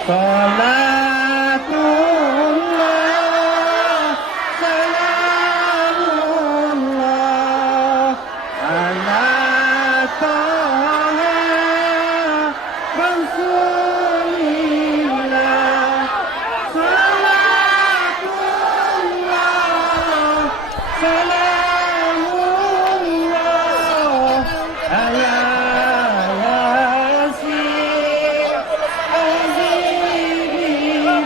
Salatullah, salamullah ala Taha Rasulillah. Salatullah, salamullah ala Yasin Azizillah.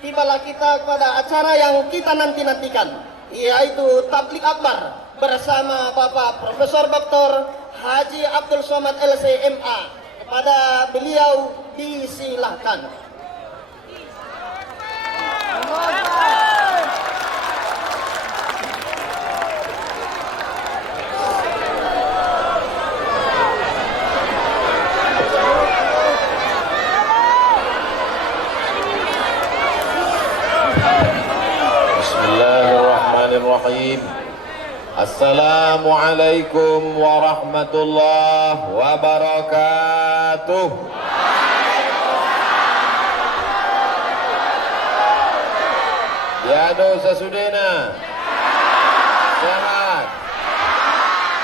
Tibalah kita kepada acara yang kita nanti-nantikan, yaitu Tablik Akbar bersama Bapak Profesor Dr. Haji Abdul Somad LCMA. Kepada beliau disilahkan. Bismillahirrahmanirrahim. Assalamualaikum warahmatullahi wabarakatuh. Ya dosa sudena. Sehat.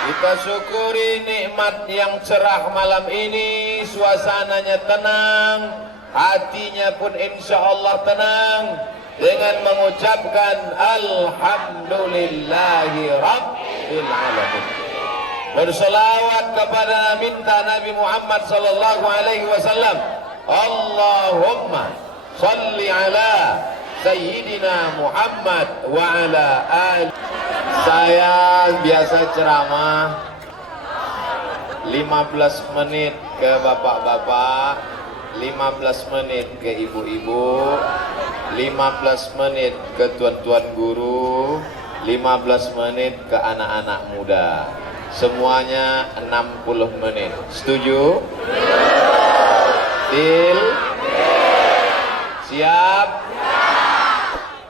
Kita syukuri nikmat yang cerah malam ini, suasananya tenang, hatinya pun insya Allah tenang, dengan mengucapkan Alhamdulillahi Rabbil Alamin. Berselawat kepada minta Nabi Muhammad sallallahu alaihi wasallam. Allahumma salli ala Sayyidina Muhammad wa ala ali. Saya biasa ceramah 15 menit ke bapak-bapak, 15 menit ke ibu-ibu, 15 menit ke tuan-tuan guru, 15 menit ke anak-anak muda. Semuanya 60 menit. Setuju? Deal? Siap?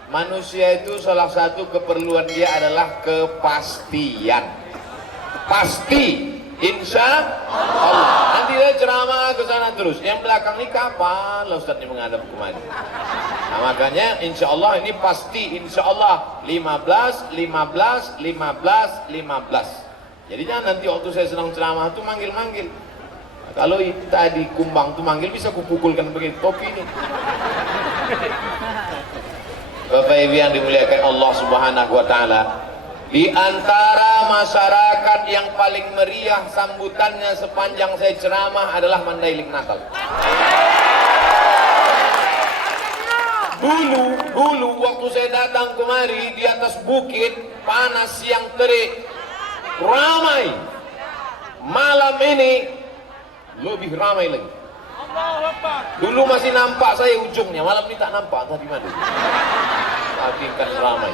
Manusia itu salah satu keperluan dia adalah kepastian. Pasti, insya Allah. Nanti dia ceramah ke sana terus. Yang belakang ini kapan Ustaz ini menghadap kemari? Nah, makanya insya Allah ini pasti, insya Allah 15, 15, 15, 15. Jadi jangan nanti waktu saya sedang ceramah itu manggil-manggil. Nah, kalau tadi kumbang tuh manggil bisa kupukulkan begitu topi ini. Bapak Ibu yang dimuliakan Allah Subhanahu wa taala, di antara masyarakat yang paling meriah sambutannya sepanjang saya ceramah adalah Mandailing Natal. Dulu waktu saya datang kemari di atas bukit, panas siang terik, ramai. Malam ini lebih ramai lagi. Dulu masih nampak saya ujungnya, malam ini tak nampak tadi mana. Hakikat ramai.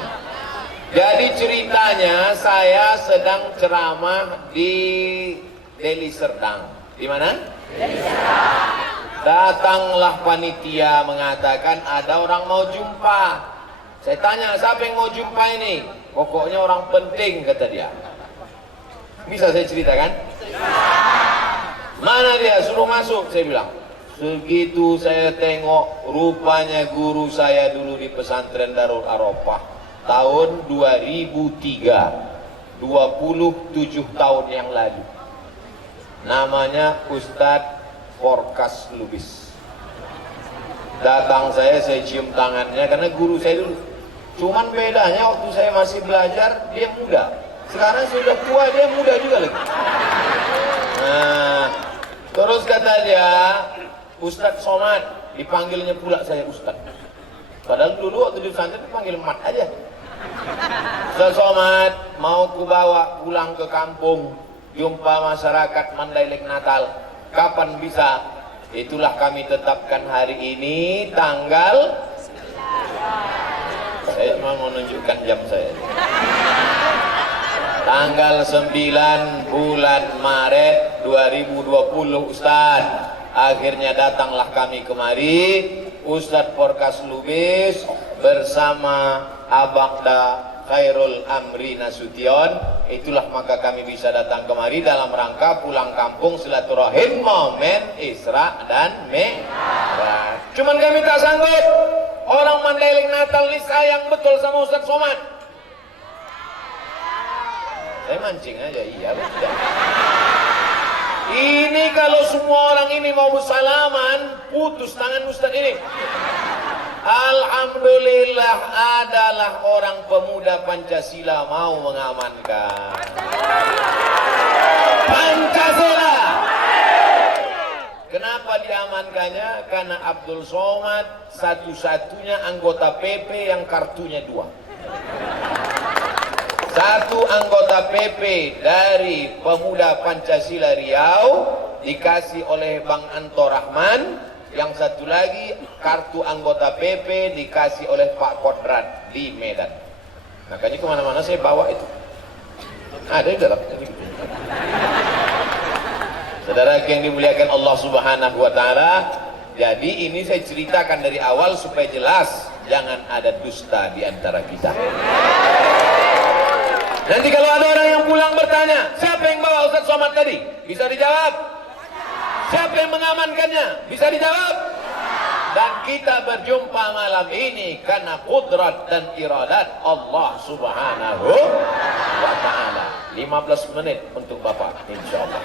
Jadi ceritanya saya sedang ceramah di Deli Serdang. Di mana? Deli Serdang. Datanglah panitia mengatakan ada orang mau jumpa. Saya tanya, siapa yang mau jumpa ini? Pokoknya orang penting, kata dia. Bisa saya ceritakan? Mana dia? Suruh masuk, saya bilang. Segitu saya tengok, rupanya guru saya dulu di pesantren Darul Arafah tahun 2003, 27 tahun yang lalu. Namanya Ustadz Forkas Lubis. Datang saya cium tangannya karena guru saya dulu. Cuman bedanya waktu saya masih belajar dia muda. Sekarang sudah tua, dia muda juga lagi. Nah, terus kata dia, Ustadz Somad, dipanggilnya pula saya Ustadz. Padahal dulu waktu di pesantren dipanggil Mat aja. Ustadz Somad, mau ku bawa pulang ke kampung, jumpa masyarakat Mandailing Natal. Kapan bisa? Itulah kami tetapkan hari ini tanggal. Saya mau menunjukkan jam saya. Tanggal 9 bulan Maret 2020 Ustadz. Akhirnya datanglah kami kemari, Ustadz Forkas Lubis bersama Abakda Khairul Amri Nasution. Itulah maka kami bisa datang kemari dalam rangka pulang kampung silaturahim momen Isra dan Mi'raj. Cuman kami tak sanggup. Orang Mandailing Natal ini sayang betul sama Ustaz Somad. Saya mancing aja, iya betul. Ini kalau semua orang ini mau bersalaman, putus tangan Ustaz ini. Alhamdulillah adalah orang pemuda Pancasila mau mengamankan Pancasila. Kenapa diamankannya? Karena Abdul Somad satu-satunya anggota PP yang kartunya 2. Satu anggota PP dari Pemuda Pancasila Riau dikasih oleh Bang Anto Rahman. Yang satu lagi kartu anggota PP dikasih oleh Pak Kodrat di Medan. Makanya kemana-mana saya bawa itu. Ada di dalam. Saudara yang dimuliakan Allah Subhanahu wa Ta'ala, jadi ini saya ceritakan dari awal supaya jelas, jangan ada dusta di antara kita. Nanti kalau ada orang yang pulang bertanya, siapa yang bawa Ustaz Somad tadi? Bisa dijawab. Siapa yang mengamankannya? Bisa dijawab. Dan kita berjumpa malam ini karena kudrat dan iradat Allah Subhanahu wa Ta'ala. 15 menit untuk Bapak, insyaallah.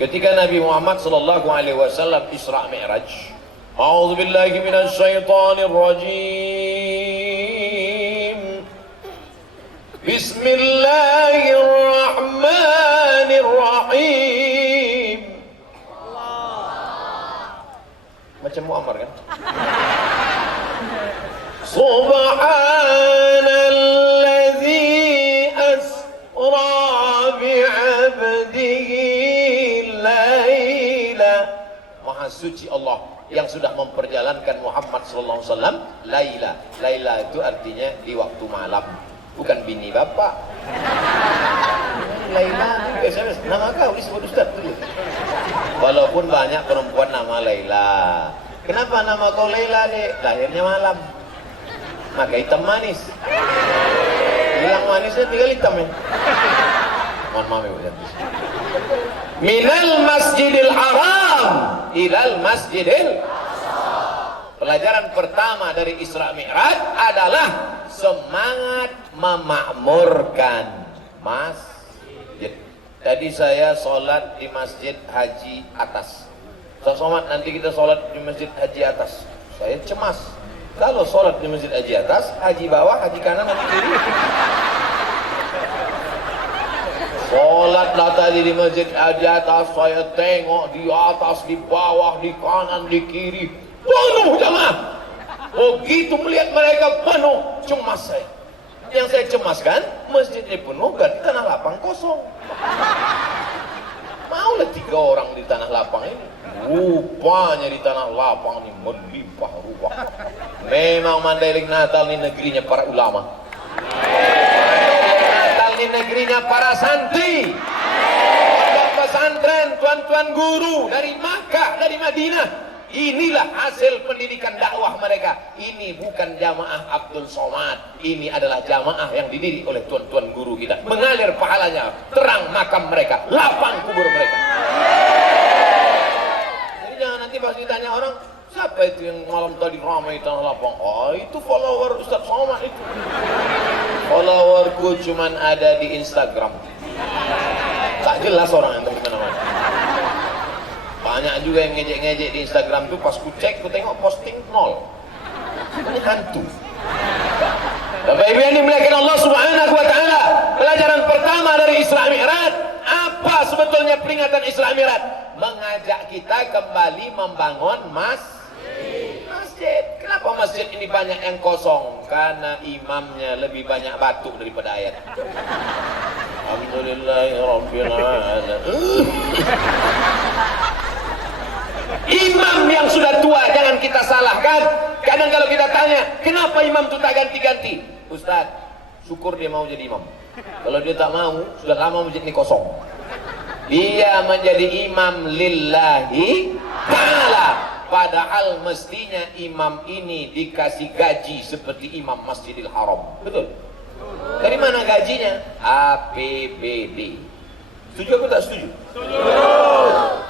Ketika Nabi Muhammad sallallahu alaihi wasallam Isra Mi'raj, A'udzu billahi minasy syaithanir rajim. Bismillahirrahmanirrahim. Macam Muammar kan? Subhanalladzi asra bi'abdihi laila. Maha suci Allah yang sudah memperjalankan Muhammad sallallahu alaihi wasallam laila. Laila itu artinya di waktu malam, bukan bini bapak. Laila SMS, nama kau disebut Ustaz dulu. Walaupun banyak perempuan nama Laila. Kenapa nama kau Laila, Dek? Lahirnya malam. Maka hitam manis. Hilang manisnya tinggal hitam ya. Mohon maaf ya. Minal Masjidil Haram ilal Masjidil. Pelajaran pertama dari Isra Mi'raj adalah semangat memakmurkan masjid. Tadi saya sholat di Masjid Haji Atas. Ustaz Somad, nanti kita sholat di Masjid Haji Atas. Saya cemas. Kalau sholat di Masjid Haji Atas, Haji bawah, Haji kanan, Haji kiri. Sholatlah tadi di Masjid Haji Atas, saya tengok di atas, di bawah, di kanan, di kiri. Penuh jamaah. Begitu melihat mereka penuh, cemas saya. Yang saya cemaskan, masjid ini penuh, berarti tanah lapang kosong. Maulah 3 orang di tanah lapang ini. Rupanya di tanah lapang ini melimpah ruah. Memang Mandailing Natal ini negerinya para ulama. Mandailing Natal ini negerinya para santri. Pondok pesantren, tuan-tuan guru dari Makkah, dari Madinah. Inilah hasil pendidikan dakwah mereka. Ini bukan jamaah Abdul Somad. Ini adalah jamaah yang dididik oleh tuan-tuan guru kita. Mengalir pahalanya, terang makam mereka, lapang kubur mereka. Jadi jangan nanti pas ditanya orang, siapa itu yang malam tadi ramai tanah lapang? Oh, itu follower Ustaz Somad itu. Followerku cuman ada di Instagram. Tak jelas orang yang kemana-mana. Banyak juga yang ngejek-ngejek di Instagram tuh, pas ku cek, ku tengok posting 0. Ini hantu. Bapak Ibu yang dimuliakan Allah Subhanahu wa Ta'ala, pelajaran pertama dari Isra Mi'raj, apa sebetulnya peringatan Isra Mi'raj? Mengajak kita kembali membangun masjid. Kenapa masjid ini banyak yang kosong? Karena imamnya lebih banyak batuk daripada ayat. Alhamdulillahirabbil alamin. Imam yang sudah tua jangan kita salahkan. Kadang kalau kita tanya, kenapa imam itu tak ganti-ganti? Ustaz, syukur dia mau jadi imam. Kalau dia tak mau, sudah lama masjid ini kosong. Dia menjadi imam lillahi ta'ala. Padahal mestinya imam ini dikasih gaji seperti imam Masjidil Haram. Betul? Dari mana gajinya? APBD. Setuju atau tak setuju?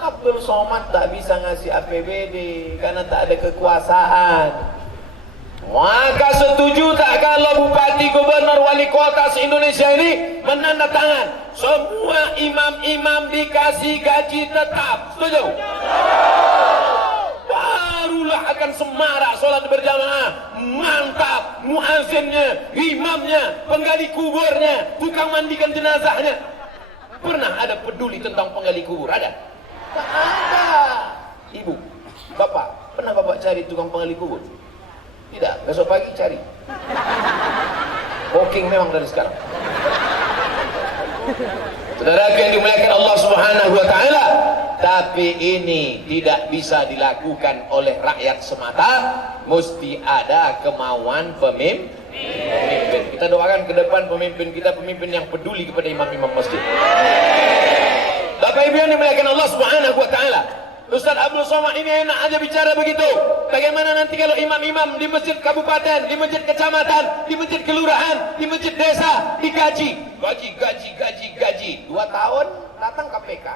Abdul Somad tak bisa ngasih APBD karena tak ada kekuasaan. Maka setuju tak kalau bupati, gubernur, wali kota se-Indonesia ini menandatangan semua imam-imam dikasih gaji tetap? Setuju? Barulah akan semarak sholat berjamaah. Mantap, muazzinnya, imamnya, penggali kuburnya, tukang mandikan jenazahnya. Pernah ada peduli tentang penggali kubur? Ada? Tak ada. Ibu, bapak, pernah bapak cari tukang penggali kubur? Tidak, besok pagi cari. Booking memang dari sekarang. Saudara yang dimuliakan Allah Subhanahu wa taala, tapi ini tidak bisa dilakukan oleh rakyat semata, mesti ada kemauan pemimpin. Kita doakan ke depan pemimpin kita, pemimpin yang peduli kepada imam-imam masjid. Bapak Ibu yang dimuliakan Allah Subhanahu wa taala, Ustaz Abdul Somad ini enak aja bicara begitu. Bagaimana nanti kalau imam-imam di masjid kabupaten, di masjid kecamatan, di masjid kelurahan, di masjid desa digaji? Gaji. 2 tahun datang KPK.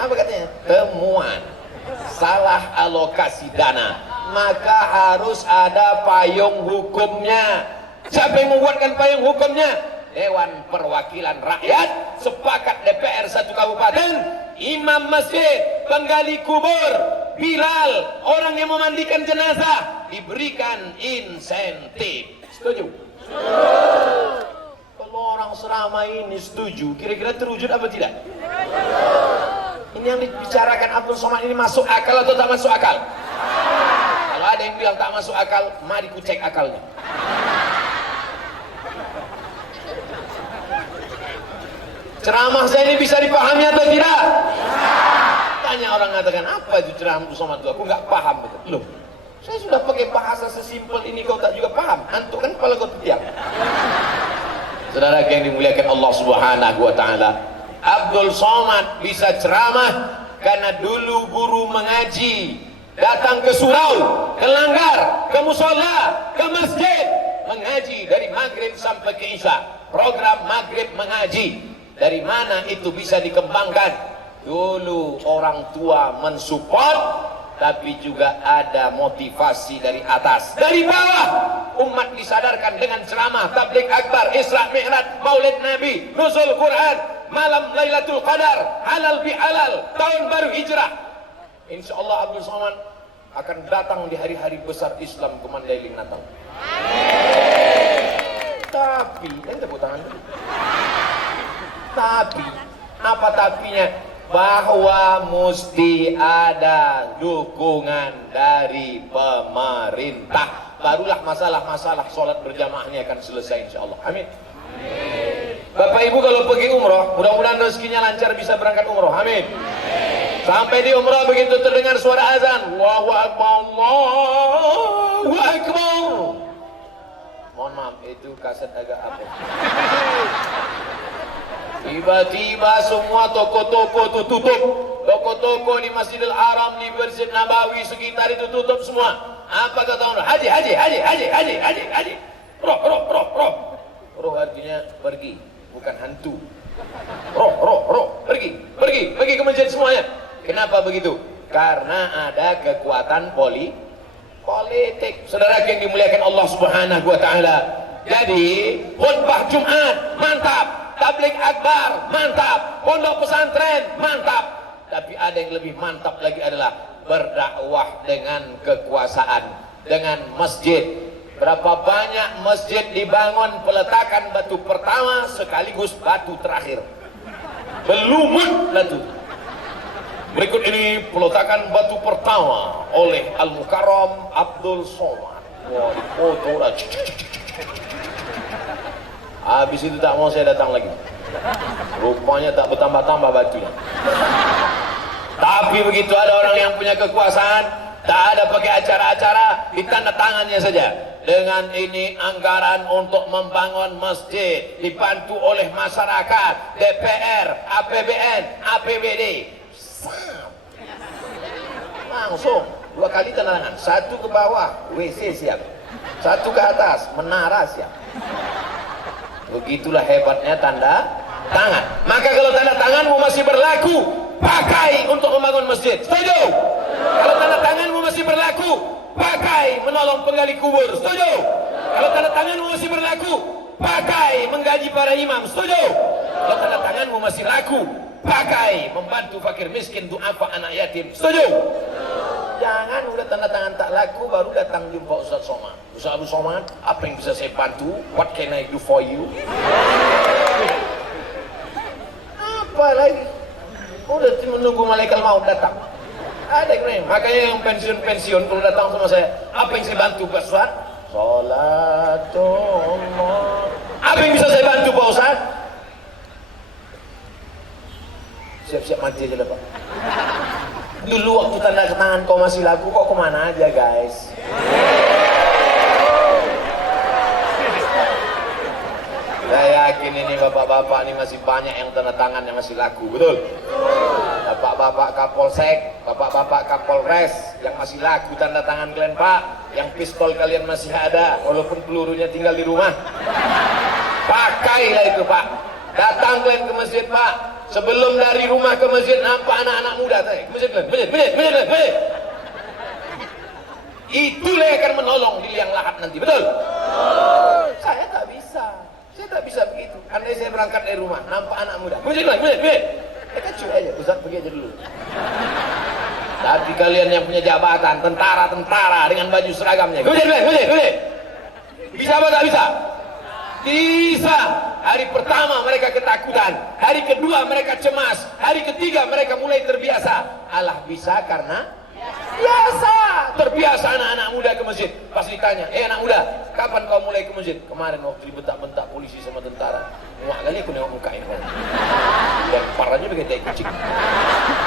Apa katanya? Temuan salah alokasi dana, maka harus ada payung hukumnya. Siapa yang membuatkan payung hukumnya? Dewan Perwakilan Rakyat, sepakat DPR satu kabupaten, imam masjid, penggali kubur, Bilal, orang yang memandikan jenazah diberikan insentif. Setuju? Kalau orang selama ini setuju, kira-kira terwujud apa tidak? Ini yang dibicarakan Abdul Somad ini masuk akal atau tak masuk akal? Kalau ada yang bilang tak masuk akal, mari ku cek akalnya. Ceramah saya ini bisa dipahami atau tidak? Tanya orang mengatakan, apa itu ceramah Abdul Somad itu? Aku nggak paham. Loh, saya sudah pakai bahasa sesimpel ini, kau tak juga paham? Antuk kan kepala kau tiap. Saudara yang dimuliakan Allah Subhanahu wa taala, Abdul Somad bisa ceramah karena dulu guru mengaji datang ke surau, ke langgar, ke musola, ke masjid, mengaji dari maghrib sampai ke isya. Program maghrib mengaji. Dari mana itu bisa dikembangkan? Dulu orang tua mensupport, tapi juga ada motivasi dari atas. Dari bawah, umat disadarkan dengan ceramah, tabligh akbar, Isra Mi'raj, Maulid Nabi, nuzul Quran, malam Lailatul Qadar, halal bihalal, tahun baru hijrah. Insyaallah Abdul Somad akan datang di hari-hari besar Islam ke Mandailing Natal. Tapi, tepuk tangan dulu. Tapi, apa tapinya? Bahwa mesti ada dukungan dari pemerintah. Barulah masalah-masalah sholat berjamaahnya akan selesai insyaallah. Amin. Bapak Ibu kalau pergi umroh, mudah-mudahan rezekinya lancar bisa berangkat umroh. Amin. Sampai di umroh begitu terdengar suara azan, Allahu Akbar, Allahu Akbar. Mohon maaf, itu kaset agak apa? Tiba-tiba semua toko-toko itu tutup. Toko-toko di Masjidil Haram, di Masjid Nabawi sekitar itu tutup semua. Apa kata orang? Haji. Roh artinya pergi, bukan hantu. Roh, pergi ke masjid semuanya. Kenapa begitu? Karena ada kekuatan politik. Saudara yang dimuliakan Allah Subhanahu wa taala. Jadi, khutbah Jumat mantap. Tabligh akbar, mantap. Pondok pesantren, mantap. Tapi ada yang lebih mantap lagi adalah berdakwah dengan kekuasaan, dengan masjid. Berapa banyak masjid dibangun, peletakan batu pertama sekaligus batu terakhir. Belum batu. Berikut ini peletakan batu pertama oleh Al-Mukarram Abdul Somad. Wah, foto lah. Habis itu tak mau saya datang lagi. Rupanya tak bertambah-tambah batunya. Tapi begitu ada orang yang punya kekuasaan, tak ada pakai acara-acara, ditanda tangannya saja. Dengan ini anggaran untuk membangun masjid dibantu oleh masyarakat, DPR, APBN, APBD. Langsung 2 kali tanda tangan. 1 ke bawah, WC siap. 1 ke atas, menara siap. Begitulah hebatnya tanda tangan. Maka kalau tanda tanganmu masih berlaku, pakai untuk membangun masjid. Setuju? Kalau tanda tanganmu masih berlaku, pakai menolong penggali kubur. Setuju? Kalau tanda tanganmu masih berlaku, pakai menggaji para imam. Setuju? Kalau tanda tanganmu masih laku, pakai membantu fakir miskin, duafa anak yatim. Setuju? Jangan udah tanda tangan tak laku baru datang jumpa Ustaz Somad. Ustaz Abu Somad, apa yang bisa saya bantu? What can I do for you? Apa lagi? Udah menunggu malaikat maut datang. Ada yang makanya yang pensiun kalau datang sama saya, apa yang saya bantu Pak Ustaz? Salatullah. Apa yang bisa saya bantu Pak Ustaz? Siap-siap mati aja lah Pak. Dulu waktu tanda tangan kau masih laku, kok kemana aja guys? Saya yakin ini bapak-bapak ini masih banyak yang tanda tangan yang masih laku, betul? Bapak-bapak Kapolsek, bapak-bapak Kapolres yang masih laku tanda tangan kalian Pak, yang pistol kalian masih ada, walaupun pelurunya tinggal di rumah. Pakailah itu Pak. Datang kalian ke masjid Pak. Sebelum dari rumah ke masjid nampak anak-anak muda tadi. Masjid. Itulah yang akan menolong di liang lahat nanti, betul? Saya tak bisa. Saya tak bisa begitu. Andai saya berangkat dari rumah, nampak anak muda. Masjid. Mereka cuy aja, Ustaz pergi aja dulu. Tapi kalian yang punya jabatan, tentara dengan baju seragamnya. Masjid. Bisa apa tak bisa? Bisa. Hari pertama mereka ketakutan, hari kedua mereka cemas, hari ketiga mereka mulai terbiasa. Allah bisa karena biasa. Terbiasa anak-anak muda ke masjid. Pas ditanya, anak muda, kapan kau mulai ke masjid? Kemarin waktu dibentak-bentak polisi sama tentara. Muak kali aku nengok muka ini. Dan parahnya begitu kayak kucing.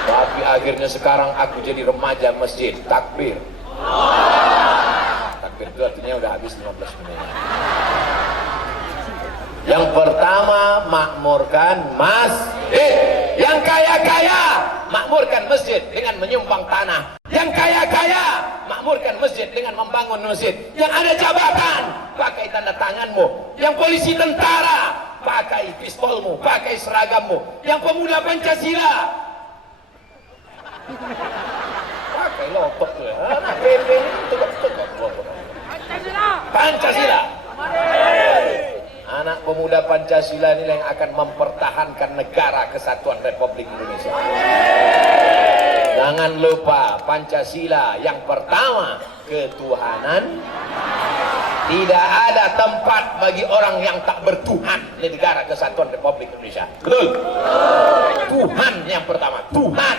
Tapi akhirnya sekarang aku jadi remaja masjid. Takbir. Takbir itu artinya udah habis 15 menit. Yang pertama, makmurkan masjid. Yang kaya-kaya, makmurkan masjid dengan menyumbang tanah. Yang kaya-kaya, makmurkan masjid dengan membangun masjid. Yang ada jabatan, pakai tanda tanganmu. Yang polisi tentara, pakai pistolmu, pakai seragammu. Yang pemuda Pancasila, pakai lotok tuh. Anak PP ini Pancasila. Anak pemuda Pancasila ini yang akan mempertahankan negara kesatuan Republik Indonesia. Jangan lupa Pancasila yang pertama, ketuhanan. Tidak ada tempat bagi orang yang tak bertuhan di negara kesatuan Republik Indonesia. Betul? Tuhan yang pertama, Tuhan.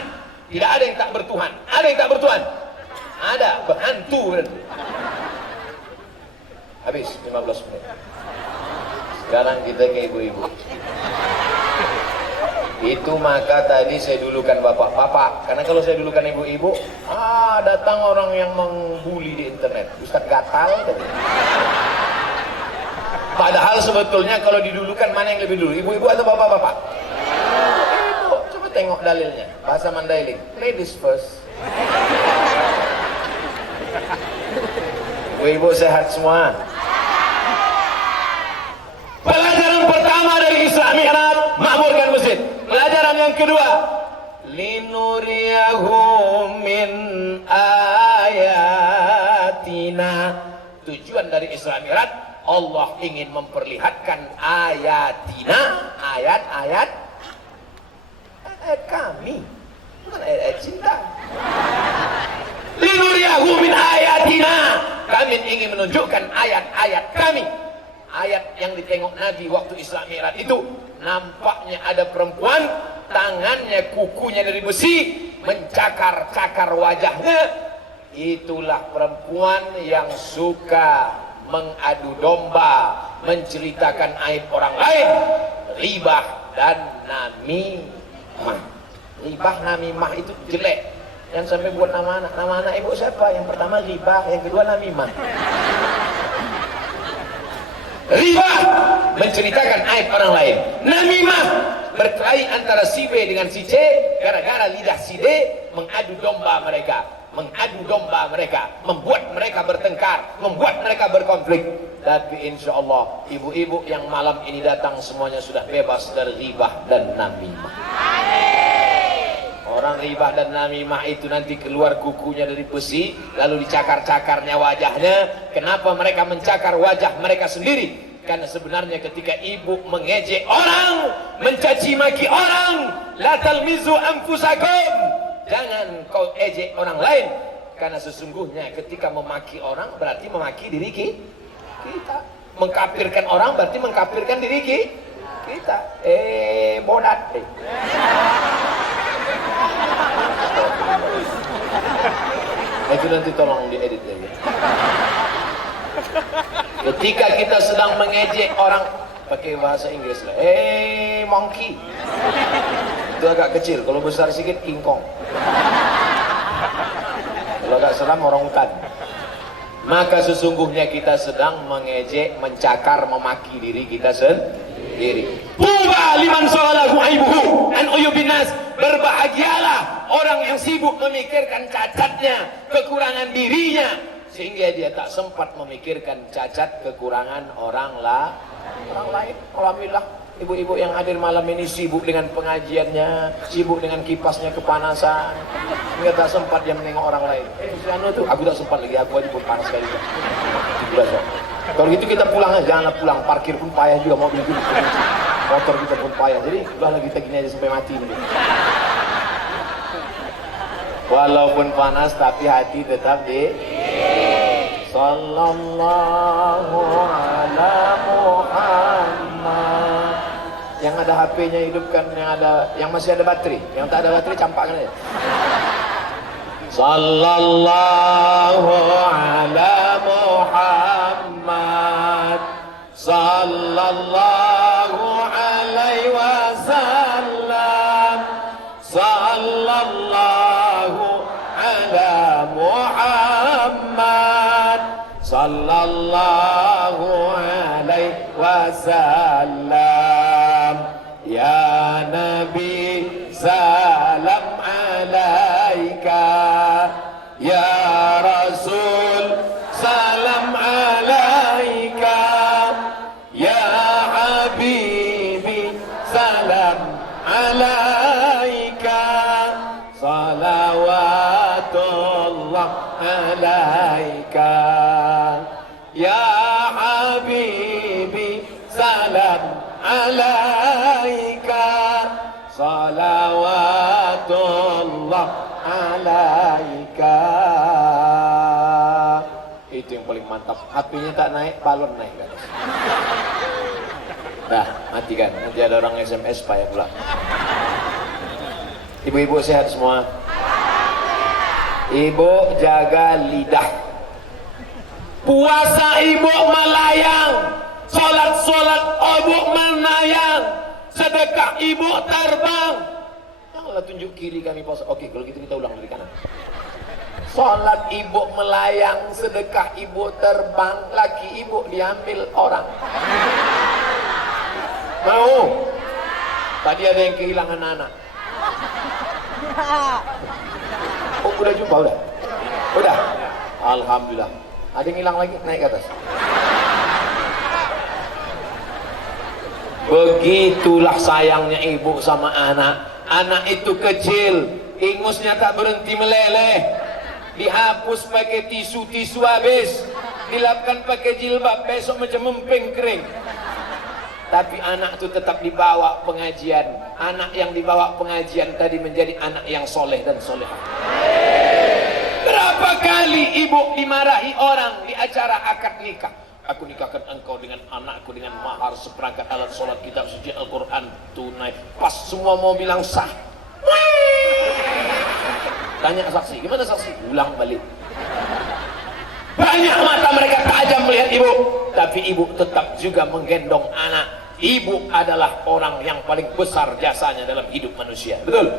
Tidak ada yang tak bertuhan. Ada yang tak bertuhan? Ada, berhantu. Habis 15 menit. Sekarang kita ke ibu-ibu. Itu maka tadi saya dulukan bapak-bapak. Karena kalau saya dulukan ibu-ibu, datang orang yang membuli di internet. Ustaz gatal tadi. Padahal sebetulnya kalau didulukan mana yang lebih dulu? Ibu-ibu atau bapak-bapak? Ibu, coba tengok dalilnya. Bahasa Mandailing. Ladies first. Ibu-ibu sehat semua. Pelajaran pertama dari Isra Mi'raj, makmurkan masjid. Pelajaran yang kedua, linuriyahu min ayatina. Tujuan dari Isra Mi'raj, Allah ingin memperlihatkan ayatina, ayat-ayat kami, bukan ayat cinta. Linuriyahu min ayatina, kami ingin menunjukkan ayat-ayat kami. Ayat yang ditengok Nabi waktu Isra Mi'raj itu, nampaknya ada perempuan, tangannya kukunya dari besi, mencakar-cakar wajahnya. Itulah perempuan yang suka mengadu domba, menceritakan aib orang lain, ribah dan namimah. Ribah namimah itu jelek. Yang sampai buat nama anak ibu siapa? Yang pertama ribah, yang kedua namimah. Riba, menceritakan aib orang lain. Namimah, berkelahi antara si B dengan si C, gara-gara lidah si D mengadu domba mereka. mengadu domba mereka, membuat mereka bertengkar, membuat mereka berkonflik. Tapi insya Allah ibu-ibu yang malam ini datang semuanya sudah bebas dari ribah dan namimah. Orang ribah dan namimah itu nanti keluar kukunya dari besi, lalu dicakar-cakarnya wajahnya. Kenapa mereka mencakar wajah mereka sendiri? Karena sebenarnya ketika ibu mengejek orang, mencaci maki orang, la talmizu anfusakum, jangan kau ejek orang lain. Karena sesungguhnya ketika memaki orang berarti memaki diri kita. Mengkafirkan orang berarti mengkafirkan diri kita. Bodat. Itu nanti tolong diedit lagi. Ketika kita sedang mengejek orang pakai bahasa Inggris lah, monkey, itu agak kecil. Kalau besar sedikit King Kong. Kalau agak seram orang hutan. Maka sesungguhnya kita sedang mengejek, mencakar, memaki diri kita sendiri. Tuba liman shaghalahu aibuhu an uyubin nas. Berbahagialah orang yang sibuk memikirkan cacatnya, kekurangan dirinya, sehingga dia tak sempat memikirkan cacat kekurangan orang lain. Alhamdulillah ibu-ibu yang hadir malam ini sibuk dengan pengajiannya, sibuk dengan kipasnya kepanasan, sehingga tak sempat dia menengok orang lain. Aku tak sempat lagi, aku aja pun panas sekali. Kalau gitu kita pulang aja, janganlah pulang, parkir pun payah juga, mobil juga, motor kita pun payah. Jadi udahlah kita gini aja sampai mati nih. Walaupun panas tapi hati tetap di Sallallahu ala Muhammad. Yang ada HP-nya hidupkan, yang masih ada baterai, yang tak ada baterai campakkan aja. Sallallahu ala Muhammad, sallallahu alaihi wasallam, sallallahu ala Muhammad, sallallahu alaihi wasallam. Ya Nabi salam alaika, ya Rasul salam alaika, ya Habibi salam alaika, salawatullah alaika, ya Habibi salam alaika, salawatullah alaika. Itu yang paling mantap. HP-nya tak naik, balon naik kan. Dah, matikan. Nanti ada orang SMS payah pula. Ibu-ibu sehat semua? Ibu jaga lidah. Puasa ibu melayang, sholat ibu menayang, sedekah ibu terbang. Janganlah tunjuk kiri kami puasa. Oke, kalau gitu kita ulang dari kanan. Sholat ibu melayang, sedekah ibu terbang, laki ibu diambil orang. Mau? Tadi ada yang kehilangan anak. Oh, udah jumpa udah? Udah? Alhamdulillah. Ada yang hilang lagi, naik ke atas. Begitulah sayangnya ibu sama anak. Anak itu kecil, ingusnya tak berhenti meleleh. Dihapus pakai tisu habis, dilapkan pakai jilbab, besok macam mempeng kering. Tapi anak itu tetap dibawa pengajian. Anak yang dibawa pengajian tadi menjadi anak yang soleh dan solehah. Berapa kali ibu dimarahi orang di acara akad nikah? Aku nikahkan engkau dengan anakku dengan mahar seperangkat alat sholat, kitab suci Al-Quran tunai. Pas semua mau bilang sah, tanya saksi, gimana saksi? Ulang balik. Banyak mata mereka tajam melihat ibu, tapi ibu tetap juga menggendong anak. Ibu adalah orang yang paling besar jasanya dalam hidup manusia. Betul?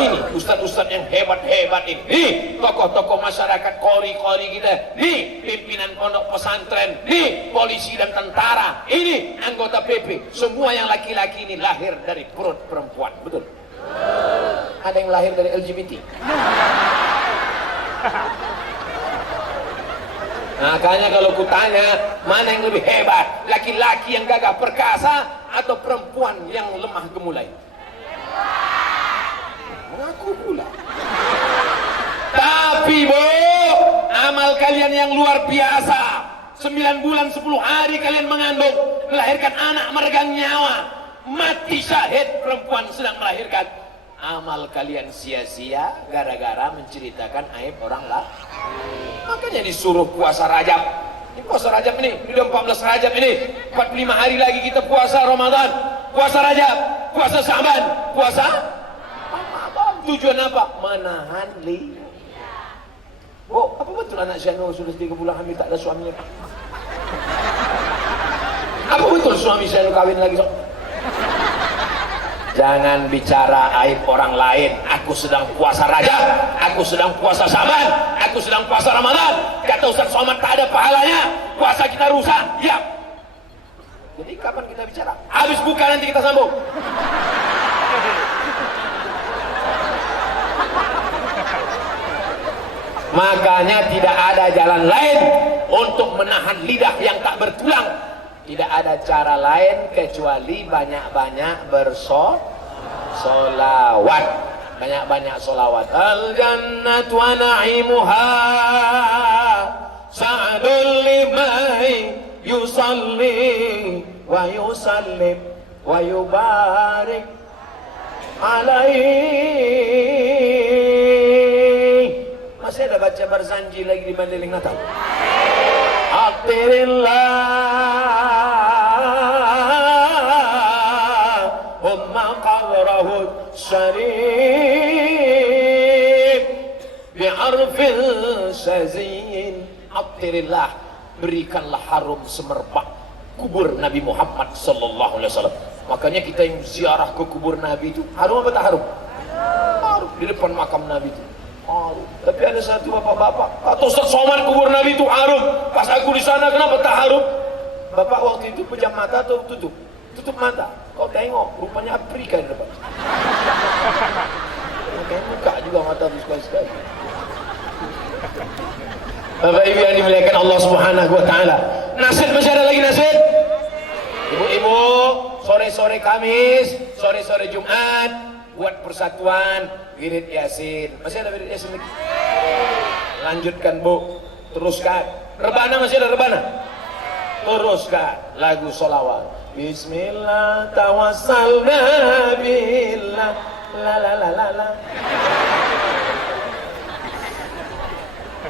Ini ustadz-ustadz yang hebat-hebat ini. Nih, tokoh-tokoh masyarakat, kori-kori kita. Nih, pimpinan pondok pesantren. Nih, polisi dan tentara. Ini, anggota PP. Semua yang laki-laki ini lahir dari perut perempuan. Betul? Ada yang lahir dari LGBT. Makanya kalau kutanya, mana yang lebih hebat? Laki-laki yang gagah perkasa atau perempuan yang lemah gemulai? Mengaku pula. Tapi amal kalian yang luar biasa. 9 bulan 10 hari kalian mengandung, melahirkan anak meregang nyawa, mati syahid perempuan sedang melahirkan. Amal kalian sia-sia gara-gara menceritakan aib orang lain. Makanya disuruh puasa Rajab. Ini puasa Rajab ini, udah 14 Rajab ini, 45 hari lagi kita puasa Ramadan, puasa Rajab, puasa Sa'ban, puasa Ramadan. Tujuan apa? Menahan lidah. Oh, apa betul anak Syahno sudah 3 bulan hamil tak ada suaminya? Apa betul suami Syahno kawin lagi? Jangan bicara aib orang lain. Aku sedang puasa Rajab, aku sedang puasa Sa'ban, aku sedang puasa Ramadan. Kata Ustaz Somad tak ada pahalanya, puasa kita rusak. Ya. Jadi kapan kita bicara? Habis buka nanti kita sambung. Makanya tidak ada jalan lain untuk menahan lidah yang tak bertulang. Tidak ada cara lain kecuali banyak-banyak bersolawat. Banyak-banyak solawat. Al-jannatu wa na'imuha sa'adul limai yusalli wa yusallim wa yubarik alaihi. Masih ada baca Barzanji lagi di Mandailing Natal. Atirillah umma qabrahu syarif bi'arfil saziyin. Atirillah, berikanlah harum semerbak kubur Nabi Muhammad sallallahu alaihi wasallam. Makanya kita yang ziarah ke kubur Nabi itu harum apa tak harum? Harum di depan makam Nabi itu. Harum. Tapi ada satu bapak-bapak atau Ustaz Somad kubur Nabi itu harum. Pas aku di sana kenapa tak harum? Bapak waktu itu pejam mata atau tutup? Tutup mata. Kau tengok rupanya Afrika di depan. Makanya buka juga mata sekali-sekali. Bapak Ibu yang dimuliakan Allah Subhanahu wa taala. Nasid masih ada lagi nasid? Ibu-ibu, sore-sore Kamis, sore-sore Jumat buat persatuan wirid Yasin. Masih ada wirid Yasin lagi? Lanjutkan Bu, teruskan. Rebana masih ada rebana? Teruskan lagu sholawat. Bismillah tawassalna billah la la la la la.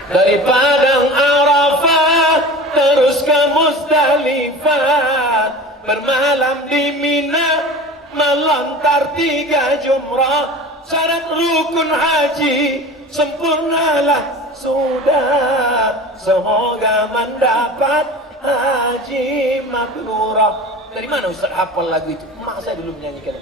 Dari Padang Arafah terus ke Musdalifah, bermalam di Mina, melontar 3 jumrah. Syarat rukun haji sempurnalah sudah, semoga mendapat haji mabrurah. Dari mana Ustaz hafal lagu itu? Mak saya dulu menyanyikan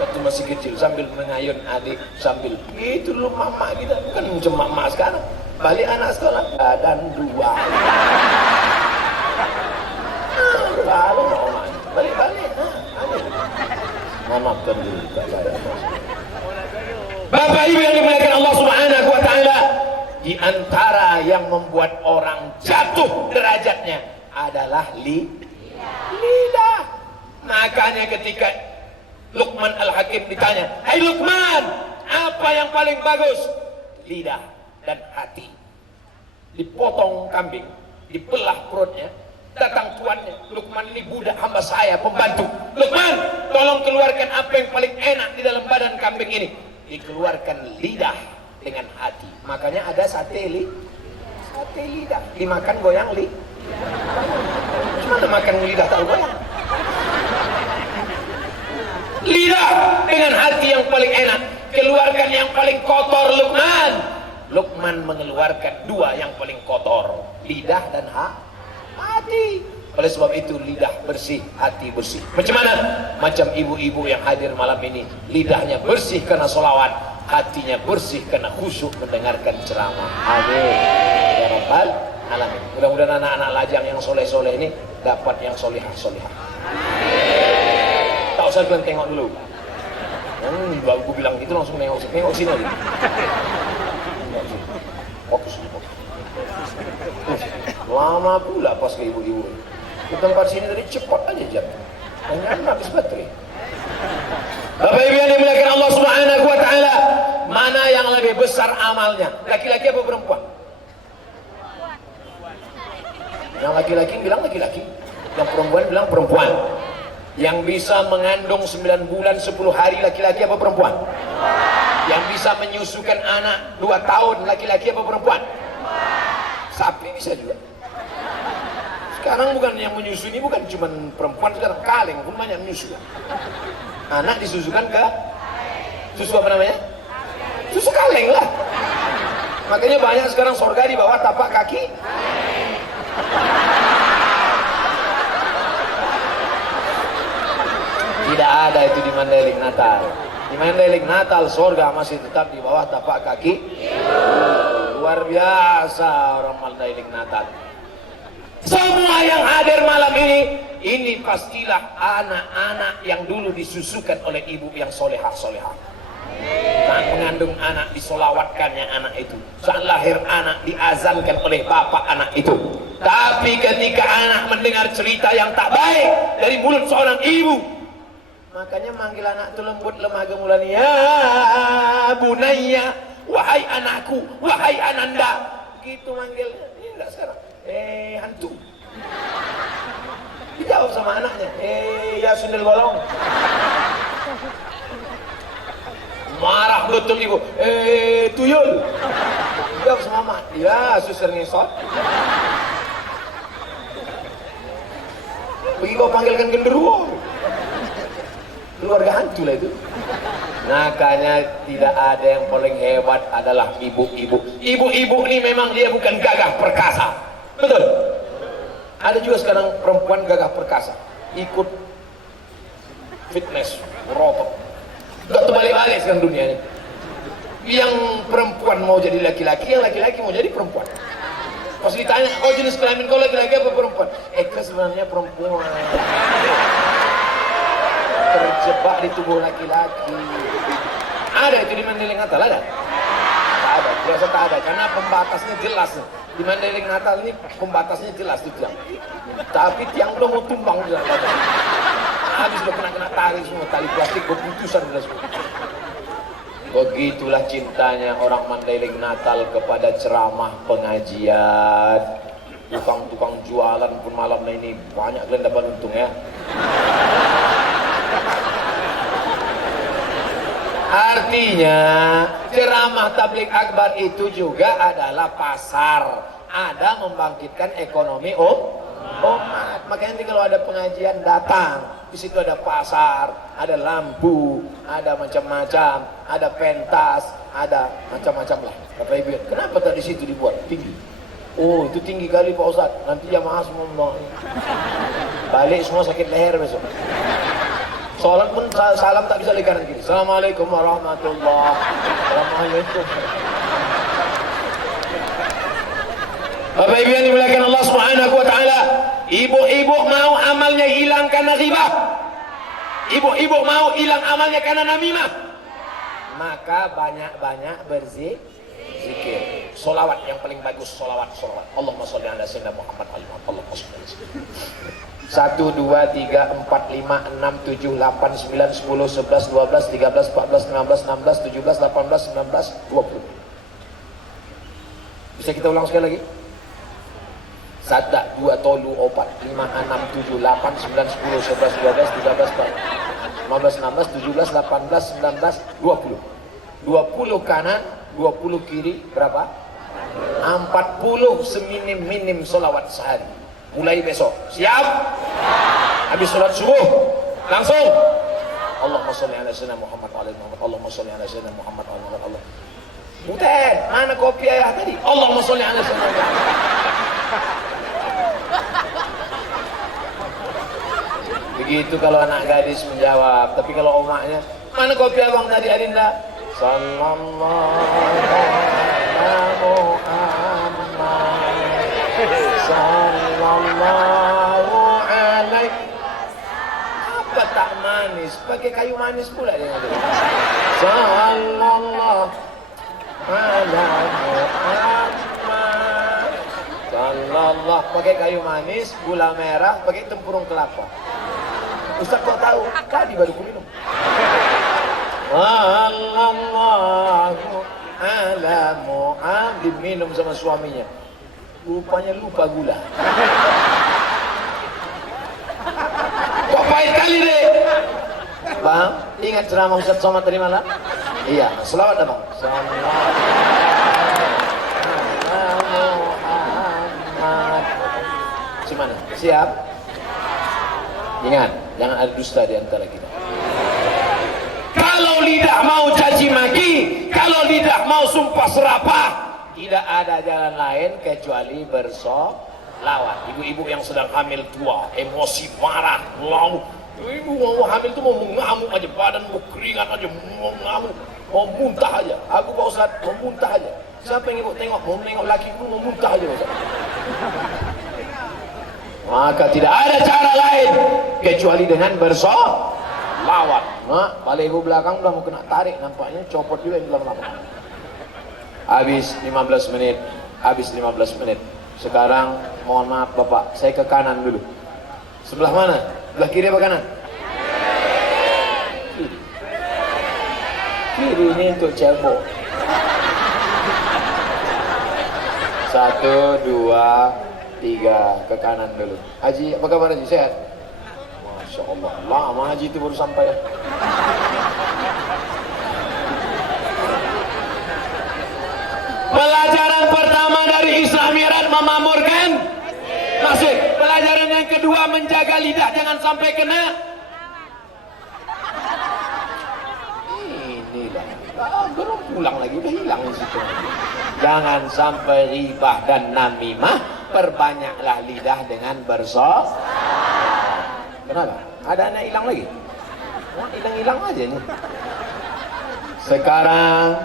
waktu masih kecil sambil mengayun adik, sambil itu dulu mama kita, bukan cuma mak sekarang. Balik anak sekolah dan 2 lalu balik memaafkan dulu saya. Bapak Ibu yang dimuliakan Allah Subhanahu wa taala, di antara yang membuat orang jatuh derajatnya adalah lidah. Makanya ketika Luqman Al-Hakim ditanya, "Hai Luqman, apa yang paling bagus?" Lidah dan hati. Dipotong kambing, dibelah perutnya, datang tuannya, Luqman ini budak hamba saya, pembantu. Luqman, tolong keluarkan apa yang paling enak di dalam badan kambing ini. Dikeluarkan lidah dengan hati. Makanya ada sate lidah, dimakan goyang Gimana makan lidah tak goyang? Lidah dengan hati yang paling enak, keluarkan yang paling kotor. Luqman mengeluarkan 2 yang paling kotor, lidah dan hati. Oleh sebab itu lidah bersih, hati bersih. Macam mana? Macam ibu-ibu yang hadir malam ini, lidahnya bersih karena sholawat, hatinya bersih karena khusyuk mendengarkan ceramah. Amin ya rabbal alamin. Mudah-mudahan anak-anak lajang yang soleh-soleh ini dapat yang solihah-solihah. Tak usah kalian tengok dulu. Baru gue bilang gitu langsung nengok sini aja. Fokus. Lama pula pas ke ibu-ibu. Di tempat sini tadi cepat aja jam. Hanya habis baterai. Bapak Ibu yang dimuliakan Allah Subhanahu wa taala, mana yang lebih besar amalnya? Laki-laki apa perempuan? Yang laki-laki bilang laki-laki, yang perempuan bilang perempuan. Yang bisa mengandung 9 bulan 10 hari laki-laki apa perempuan? Yang bisa menyusukan anak 2 tahun laki-laki apa perempuan? Sapi bisa juga. Sekarang bukan yang menyusui, bukan cuma perempuan, sekarang kaleng pun banyak menyusu. Anak disusukan ke susu apa namanya? Susu kaleng lah. Makanya banyak sekarang surga di bawah tapak kaki. Tidak ada itu di Mandailing Natal. Di Mandailing Natal surga masih tetap di bawah tapak kaki. Luar biasa orang Mandailing Natal. Semua yang hadir malam ini pastilah anak-anak yang dulu disusukan oleh ibu yang solehah-solehah. Saat mengandung anak disolawatkannya anak itu. Saat lahir anak diazankan oleh bapak anak itu. Tapi ketika anak mendengar cerita yang tak baik dari mulut seorang ibu, makanya manggil anak itu lembut lemah gemulan, ya bunayya, wahai anakku, wahai ananda. Begitu manggilnya. Ini enggak sekarang. Hantu. Dijawab sama anaknya, ya sundel bolong. Marah betul ibu, tuyul. Dijawab sama mama, ya suster ngesot. Pergi kau panggilkan genderuwo. Keluarga hantu lah itu. Makanya tidak ada yang paling hebat adalah ibu-ibu. Ibu-ibu ini memang dia bukan gagah perkasa. Betul. Ada juga sekarang perempuan gagah perkasa, ikut fitness, berotot. Gak terbalik-balik sekarang dunia ini. Yang perempuan mau jadi laki-laki, yang laki-laki mau jadi perempuan. Pas ditanya, oh jenis kelamin kau laki-laki apa perempuan? Eka sebenarnya perempuan. Terjebak di tubuh laki-laki. Ada itu di Mandailing Natal, ada? Tak ada, biasa tak ada, karena pembatasnya jelas. Di Mandailing Natal ini pembatasnya jelas di tiang. Tapi tiang udah mau tumbang juga. Habis udah kena tarik semua, tali plastik keputusan udah semua. Begitulah cintanya orang Mandailing Natal kepada ceramah pengajian. Tukang-tukang jualan pun malam ini banyak kalian dapat untung ya. Artinya ceramah tabligh akbar itu juga adalah pasar, ada membangkitkan ekonomi umat. Makanya nanti kalau ada pengajian datang, di situ ada pasar, ada lampu, ada macam-macam, ada pentas, ada macam-macam lah. Kata ibu, kenapa tadi situ dibuat tinggi? Oh itu tinggi kali Pak Ustadz, nanti jamaah semua balik semua sakit leher besok. Salat pun salam tak bisa di kanan kiri. Assalamualaikum warahmatullahi wabarakatuh. Assalamualaikum. Bapak Ibu yang dimuliakan Allah Subhanahu wa taala, ibu-ibu mau amalnya hilang karena ghibah. Ibu-ibu mau hilang amalnya karena namimah. Maka banyak-banyak berzikir. Solawat yang paling bagus, solawat. Allahumma sholli ala sayyidina Muhammad Allahumma sholli ala sayyidina 1, 2, 3, 4, 5, 6, 7, 8, 9, 10, 11, 12, 13, 14, 15, 16, 17, 18, 19, 20. Bisa kita ulang sekali lagi? 1, 2, 3, 4, 5, 6, 7, 8, 9, 10, 11, 12, 13, 14, 15, 16, 17, 18, 19, 20. 20 kanan, 20 kiri, berapa? 40 seminim-minim solawat sehari. Mulai besok, siap? Habis sholat subuh, langsung Allahumma sholli ala sayyidina Muhammad wa ala Muhammad. Allahumma sholli ala sayyidina Muhammad wa ala Muhammad. Butet, mana kopi ayah tadi? Allahumma sholli ala sayyidina Muhammad. Begitu kalau anak gadis menjawab, tapi kalau omaknya, mana kopi abang tadi Adinda? Sallallahu alaihi Muhammad. Sallallahu alaihi. Apa tak manis? Pakai kayu manis pula dia ngomong. Sallallahu alaihi Muhammad. Sallallahu, pakai kayu manis, gula merah, pakai tempurung kelapa. Ustaz kok tahu? Tadi baru ku minum. Wallahu alamu, diminum sama suaminya. Rupanya lupa gula. Kok pahit kali deh? Bang, ingat ceramah Ustaz Somad tadi malam? Iya, selawat Bang. Gimana? Siap? Ingat, jangan ada dusta di antara kita. Kalau lidah mau caci maki, kalau lidah mau sumpah serapah, tidak ada jalan lain kecuali bersolawat. Ibu-ibu yang sedang hamil tua, emosi marah, lalu ibu mau hamil itu mau mengamuk aja, badan mau keringat aja, mau ngamuk, mau muntah aja. Aku Pak Ustaz mau muntah aja. Siapa yang ibu tengok, mau nengok laki pun mau muntah aja Ustaz. Maka tidak ada cara lain kecuali dengan bersolawat. Nah, balik ibu belakang udah mau kena tarik, nampaknya copot juga yang dalam lapang. Habis 15 menit, habis 15 menit. Sekarang mohon maaf Bapak, saya ke kanan dulu. Sebelah mana? Sebelah kiri apa kanan? Kiri. Kiri ini untuk cebok. 1, 2, 3, ke kanan dulu. Haji, apa kabar Haji? Sehat? Masya Allah, lama Haji itu baru sampai. Pelajaran pertama dari Isra Mi'raj memamurkan masih. Pelajaran yang kedua menjaga lidah jangan sampai kena. Inilah. Belum pulang lagi, udah hilang di situ. Jangan sampai ribah dan namimah. Perbanyaklah lidah dengan bersolawat. Kenapa? Ada anak hilang lagi? Hilang-hilang aja nih. Sekarang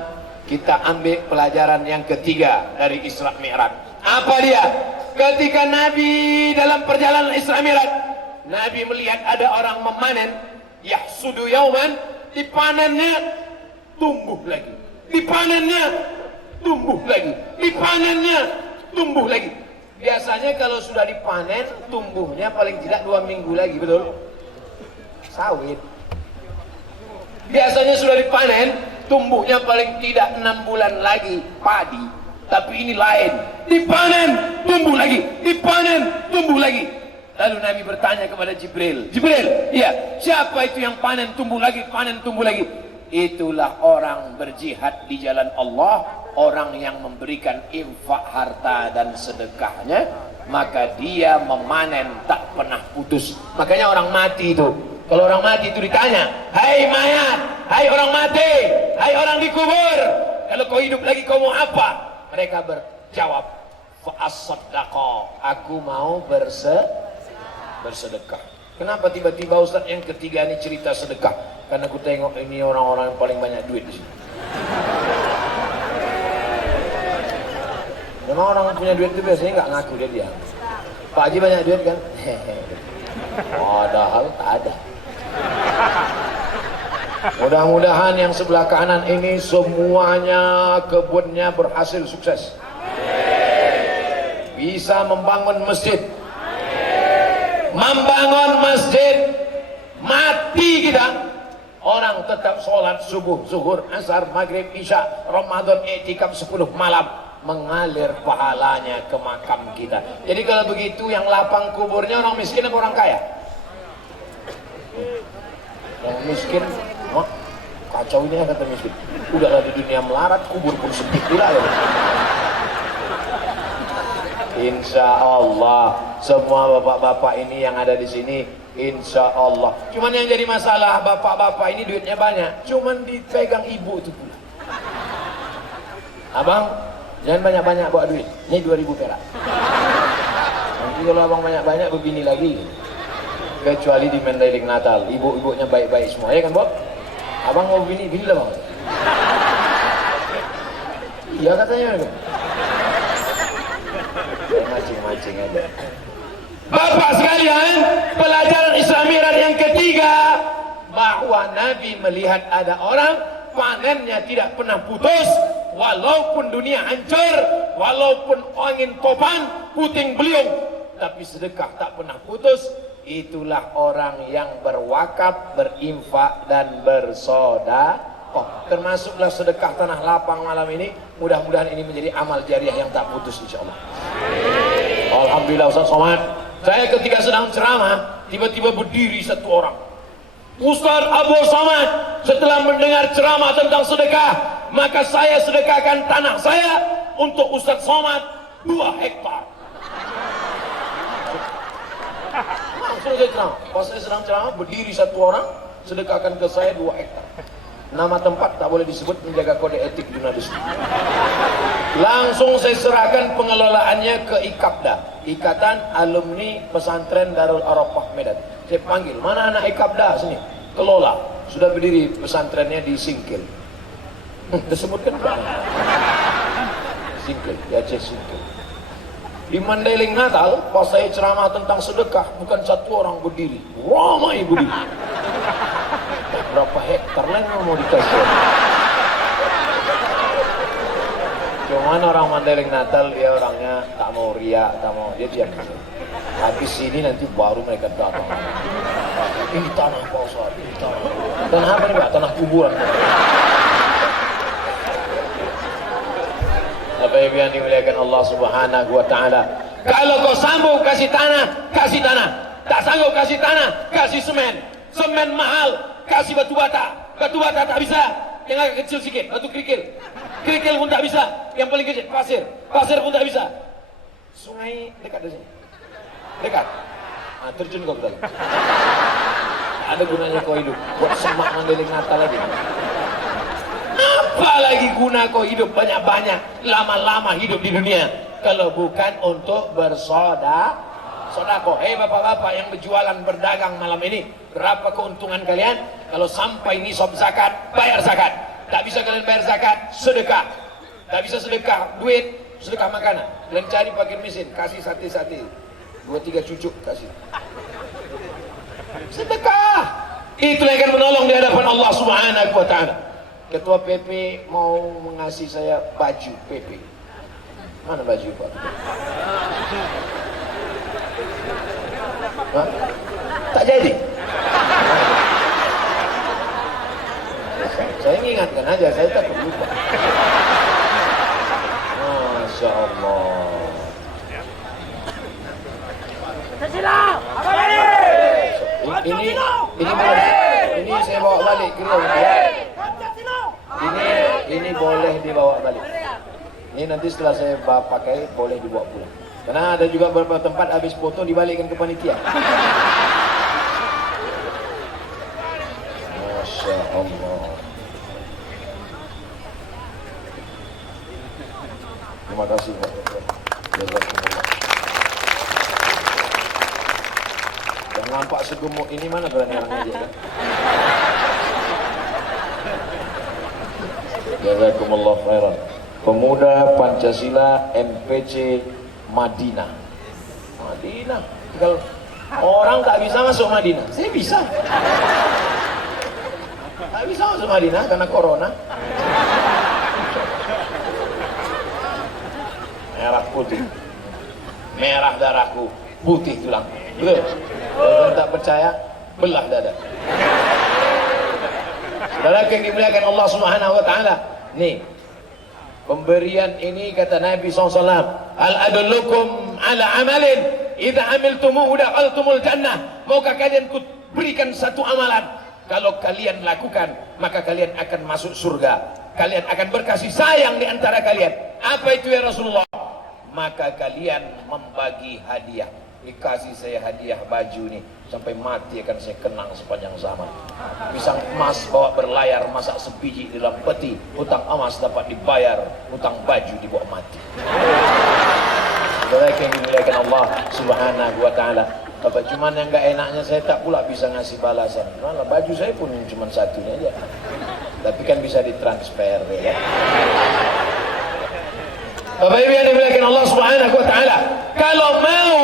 kita ambil pelajaran yang ketiga dari Isra Mi'raj. Apa dia? Ketika Nabi dalam perjalanan Isra Mi'raj, Nabi melihat ada orang memanen, yahsudu yauman, dipanennya tumbuh lagi, dipanennya tumbuh lagi, dipanennya tumbuh lagi. Biasanya kalau sudah dipanen, tumbuhnya paling tidak 2 minggu lagi, betul? Sawit. Biasanya sudah dipanen, tumbuhnya paling tidak 6 bulan lagi, padi. Tapi ini lain, dipanen, tumbuh lagi, dipanen, tumbuh lagi. Lalu Nabi bertanya kepada Jibril, Jibril, iya, siapa itu yang panen, tumbuh lagi, panen, tumbuh lagi? Itulah orang berjihad di jalan Allah, orang yang memberikan infak harta dan sedekahnya, maka dia memanen tak pernah putus. Makanya orang mati itu, kalau orang mati itu ditanya, hai mayat, hai orang mati, hai orang dikubur, kalau kau hidup lagi kau mau apa? Mereka berjawab, fa'as-sadaqah, aku mau bersedekah. Kenapa tiba-tiba Ustaz yang ketiga ini cerita sedekah? Karena aku tengok ini orang-orang yang paling banyak duit di sini. Memang orang punya duit itu biasanya nggak ngaku dia. Pak Haji banyak duit kan? Padahal tak ada. Mudah-mudahan yang sebelah kanan ini semuanya kebunnya berhasil sukses. Bisa membangun masjid. Membangun masjid. Mati kita. Orang tetap sholat subuh, zuhur, asar, maghrib, isya, Ramadan, i'tikaf 10 malam. Mengalir pahalanya ke makam kita. Jadi kalau begitu yang lapang kuburnya orang miskin apa orang kaya? Yang miskin, oh, kacau ini ya kata miskin. Udahlah di dunia melarat, kubur pun sepi pula ya. Insya Allah semua bapak-bapak ini yang ada di sini, insya Allah. Cuman yang jadi masalah bapak-bapak ini duitnya banyak, cuman dipegang ibu itu pula. Abang, jangan banyak-banyak bawa duit. Ini 2.000 perak. Nanti kalau abang banyak-banyak begini lagi. Kecuali di Mandailing Natal, ibu-ibunya baik-baik semua, ya kan Bob? Abang mau bini lah bang. Iya katanya kan? Mancing-mancing aja. Bapak sekalian, pelajaran Isra Mi'raj yang ketiga, bahwa Nabi melihat ada orang panennya tidak pernah putus, walaupun dunia hancur, walaupun angin topan, puting beliung, tapi sedekah tak pernah putus. Itulah orang yang berwakaf, berinfak dan bersedekah. Termasuklah sedekah tanah lapang malam ini. Mudah-mudahan ini menjadi amal jariah yang tak putus insyaallah. Alhamdulillah Ustaz Somad. Saya ketika sedang ceramah, tiba-tiba berdiri satu orang. Ustaz Abu Somad, setelah mendengar ceramah tentang sedekah, maka saya sedekahkan tanah saya untuk Ustaz Somad 2 hektar. Langsung saya ceramah. Pas saya sedang ceramah, berdiri satu orang, sedekahkan ke saya 2 hektar. Nama tempat tak boleh disebut, menjaga kode etik jurnalisme. Langsung saya serahkan pengelolaannya ke IKAPDA, Ikatan Alumni Pesantren Darul Arafah Medan. Saya panggil, mana anak IKAPDA sini? Kelola, sudah berdiri pesantrennya di Singkil. Disebutkan berapa? Singkil, di Aceh Singkil. Di Mandailing Natal, pas saya ceramah tentang sedekah, bukan satu orang berdiri, ramai berdiri. Berapa hektar lagi mau dikasih? Cuman orang Mandailing Natal, dia orangnya tak mau riak, tak mau, dia diam. Habis ini nanti baru mereka datang. Ini tanah Pak Ustaz, ini tanah. Dan apa ini Pak? Tanah kuburan. Apa yang dimuliakan Allah Subhanahu wa Ta'ala. Kalau kau sanggup kasih tanah, kasih tanah. Tak sanggup kasih tanah, kasih semen. Semen mahal, kasih batu bata. Batu bata tak bisa, yang agak kecil sikit, batu kerikil. Kerikil pun tak bisa, yang paling kecil pasir. Pasir pun tak bisa. Sungai dekat dari sini. Dekat. Terjun kau ke dalam. Ada gunanya kau hidup. Buat semak Mandailing Natal lagi. Apa lagi guna kau hidup banyak-banyak, lama-lama hidup di dunia, kalau bukan untuk bersedekah? Hei bapak-bapak yang berjualan, berdagang malam ini, berapa keuntungan kalian? Kalau sampai nisab zakat, bayar zakat. Tak bisa kalian bayar zakat, sedekah. Tak bisa sedekah duit, sedekah makanan. Kalian cari fakir miskin, kasih sate-sate, 2-3 cucuk kasih. Sedekah. Itulah yang akan menolong di hadapan Allah Subhanahu wa Ta'ala. Ketua PP mau mengasih saya baju PP. Mana baju Pak? Hah? Tak jadi. Saya ingatkan aja, saya takut lupa. Masya Allah. Ini saya bawa balik ke rumah. Ini boleh dibawa balik. Ini nanti setelah saya pakai boleh dibawa pulang. Karena ada juga beberapa tempat habis foto dibalikkan ke panitia. Masya Allah. Terima kasih Pak. Jazakumullah. Yang nampak segemuk ini mana berani orang aja kan? Jazakumullah khairan. Pemuda Pancasila MPC Madinah. Madinah. Kalau orang tak bisa masuk Madinah, saya bisa. Tak bisa masuk Madinah karena corona. Merah putih. Merah darahku, putih tulang. Betul? Kalau tak percaya, belah dada. Saudara yang dimuliakan Allah Subhanahu wa Ta'ala. Nih, pemberian ini kata Nabi SAW, Al adullukum ala amalin idza amiltumuhu dakhaltumul jannah. Maukah kalian ku berikan satu amalan, kalau kalian lakukan maka kalian akan masuk surga. Kalian akan berkasih sayang di antara kalian. Apa itu ya Rasulullah? Maka kalian membagi hadiah. Dikasih saya hadiah baju nih, sampai mati akan saya kenang sepanjang zaman. Pisang emas bawa berlayar, masak sebiji di dalam peti. Hutang emas dapat dibayar, hutang baju dibawa mati. Saudara yang dimuliakan Allah Subhanahu wa Ta'ala. Bapak, cuman yang gak enaknya saya tak pula bisa ngasih balasan. Malah baju saya pun cuma satu aja. Tapi kan bisa ditransfer ya. Bapak Ibu yang dimuliakan Allah Subhanahu wa Ta'ala, kalau mau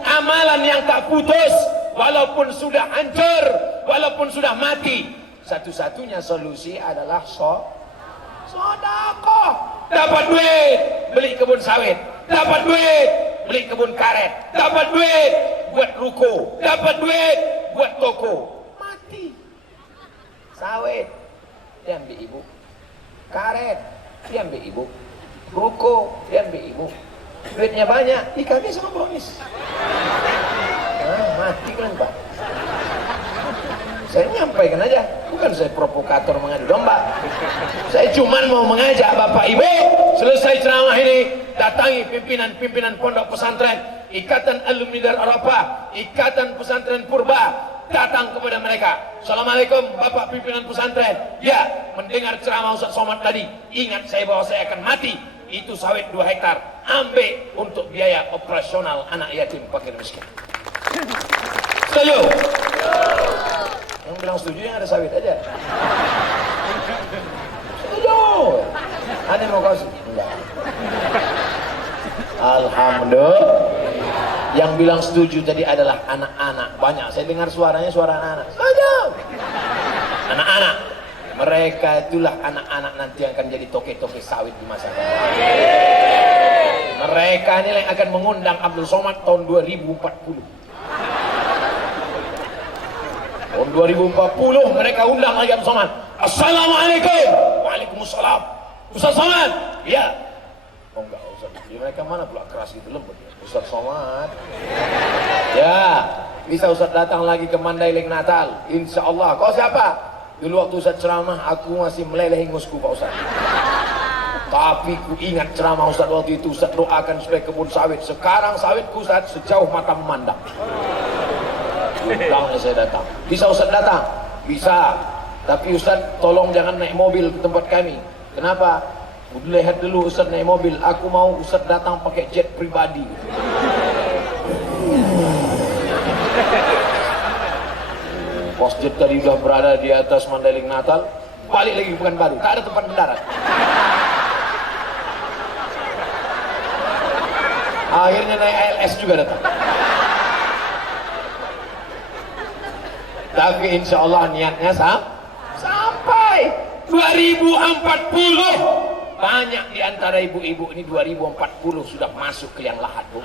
amalan yang tak putus, walaupun sudah hancur, walaupun sudah mati, satu-satunya solusi adalah sedekah. dapat duit beli kebun sawit, dapat duit beli kebun karet, dapat duit buat ruko, dapat duit buat toko. Mati. Sawit diambil ibu, karet diambil ibu, ruko diambil ibu. Duitnya banyak, dikasih sama bonus. Mati kan Pak. Saya nyampaikan aja, bukan saya provokator mengadu domba. Saya cuma mau mengajak Bapak Ibu, selesai ceramah ini, datangi pimpinan-pimpinan pondok pesantren, Ikatan Alumni Darul Arafah, Ikatan Pesantren Purba, datang kepada mereka. Assalamualaikum Bapak pimpinan pesantren. Ya, mendengar ceramah Ustaz Somad tadi, ingat saya bahwa saya akan mati. Itu sawit 2 hektar, ambil untuk biaya operasional anak yatim fakir miskin. Setuju? Yang bilang setuju yang ada sawit aja. Setuju. Ada yang mau kasih? Enggak. Alhamdulillah. Yang bilang setuju tadi adalah anak-anak. Banyak saya dengar suaranya, suara anak-anak. Setuju. Anak-anak. Mereka itulah anak-anak nanti yang akan jadi toke-toke sawit di masa depan. Mereka ini yang akan mengundang Abdul Somad tahun 2040. Tahun 2040 mereka undang lagi Abdul Somad. Assalamualaikum. Waalaikumsalam. Ustaz Somad. Ya. Oh enggak Ustaz. Ya, mereka mana pula keras gitu lembut. Ustaz Somad. Ya. Bisa Ustaz datang lagi ke Mandailing Natal. Insya Allah. Kau siapa? Dulu waktu Ustaz ceramah, aku masih meleleh ingusku Pak Ustaz. Tapi ku ingat ceramah Ustaz waktu itu, Ustaz doakan supaya kebun sawit. Sekarang sawitku Ustaz sejauh mata memandang. Undangnya saya datang. Bisa Ustaz datang? Bisa. Tapi Ustaz tolong jangan naik mobil ke tempat kami. Kenapa? Lihat dulu Ustaz naik mobil. Aku mau Ustaz datang pakai jet pribadi. Pos jet tadi sudah berada di atas Mandailing Natal, balik lagi bukan baru, tak ada tempat mendarat. Akhirnya naik ALS juga datang. Tapi insya Allah niatnya sampai 2040. Banyak di antara ibu-ibu ini 2040 sudah masuk ke liang lahat, Bu.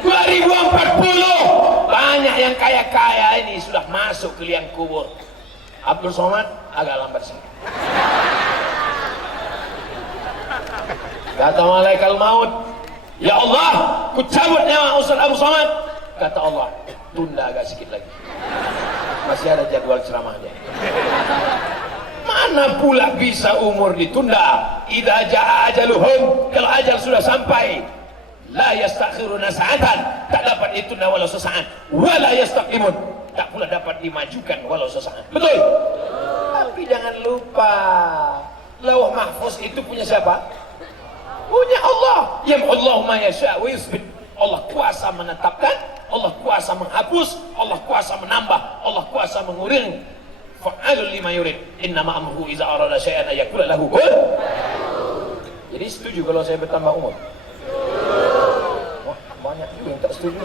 2040 banyak yang kaya-kaya ini sudah masuk ke liang kubur. Abdul Somad agak lambat sih. Kata malaikat maut, ya Allah, ku cabut nyawa Ustaz Abdul Somad. Kata Allah, tunda agak sedikit lagi. Masih ada jadwal ceramahnya. Mana pula bisa umur ditunda? Idza jaa ajaluhum, kalau ajal sudah sampai, la yastakhiruna sa'atan, tak dapat ditunda walau sesaat, wala yastaqimun, tak pula dapat dimajukan walau sesaat. Betul? Tapi jangan lupa, Lauh Mahfuz itu punya siapa? Punya Allah. Yamhullahu ma yasha' wa yuthbit. Allah kuasa menetapkan, Allah kuasa menghapus, Allah kuasa menambah, Allah kuasa mengurangi. Fa'alul lima yurid. Innama amruhu iza arada syai'an ayakula lahu kun. Jadi setuju kalau saya bertambah umur? Banyak juga yang tak setuju.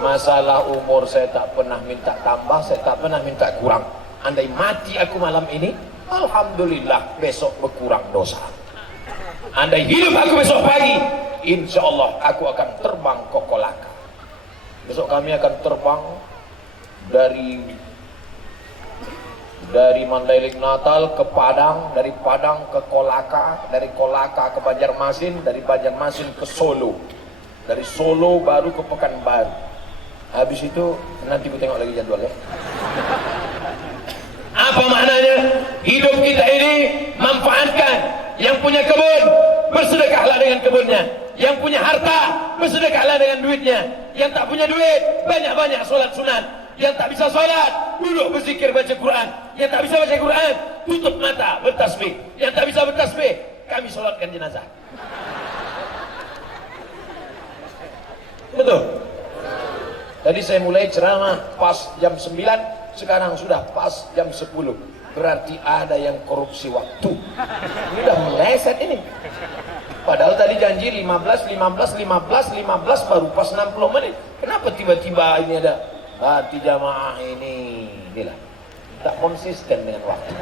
Masalah umur saya tak pernah minta tambah, saya tak pernah minta kurang. Andai mati aku malam ini, alhamdulillah besok berkurang dosa. Andai hidup aku besok pagi, insya Allah aku akan terbang ke Kolaka. Besok kami akan terbang dari Mandailing Natal ke Padang, dari Padang ke Kolaka, dari Kolaka ke Banjarmasin, dari Banjarmasin ke Solo, dari Solo baru ke Pekanbaru. Habis itu nanti ku tengok lagi jadwalnya. Apa maknanya? Hidup kita ini manfaatkan. Yang punya kebun, bersedekahlah dengan kebunnya. Yang punya harta, bersedekahlah dengan duitnya. Yang tak punya duit, banyak-banyak sholat sunat. Yang tak bisa sholat, duduk berzikir baca Quran. Yang tak bisa baca Quran, tutup mata bertasbih. Yang tak bisa bertasbih, kami sholatkan jenazah. Betul? Tadi saya mulai ceramah pas jam 9, sekarang sudah pas jam 10. Berarti ada yang korupsi waktu. Ini udah meleset ini. Padahal tadi janji 15 baru pas 60 menit. Kenapa tiba-tiba ini ada? Berarti jamaah ini inilah tak konsisten dengan waktu.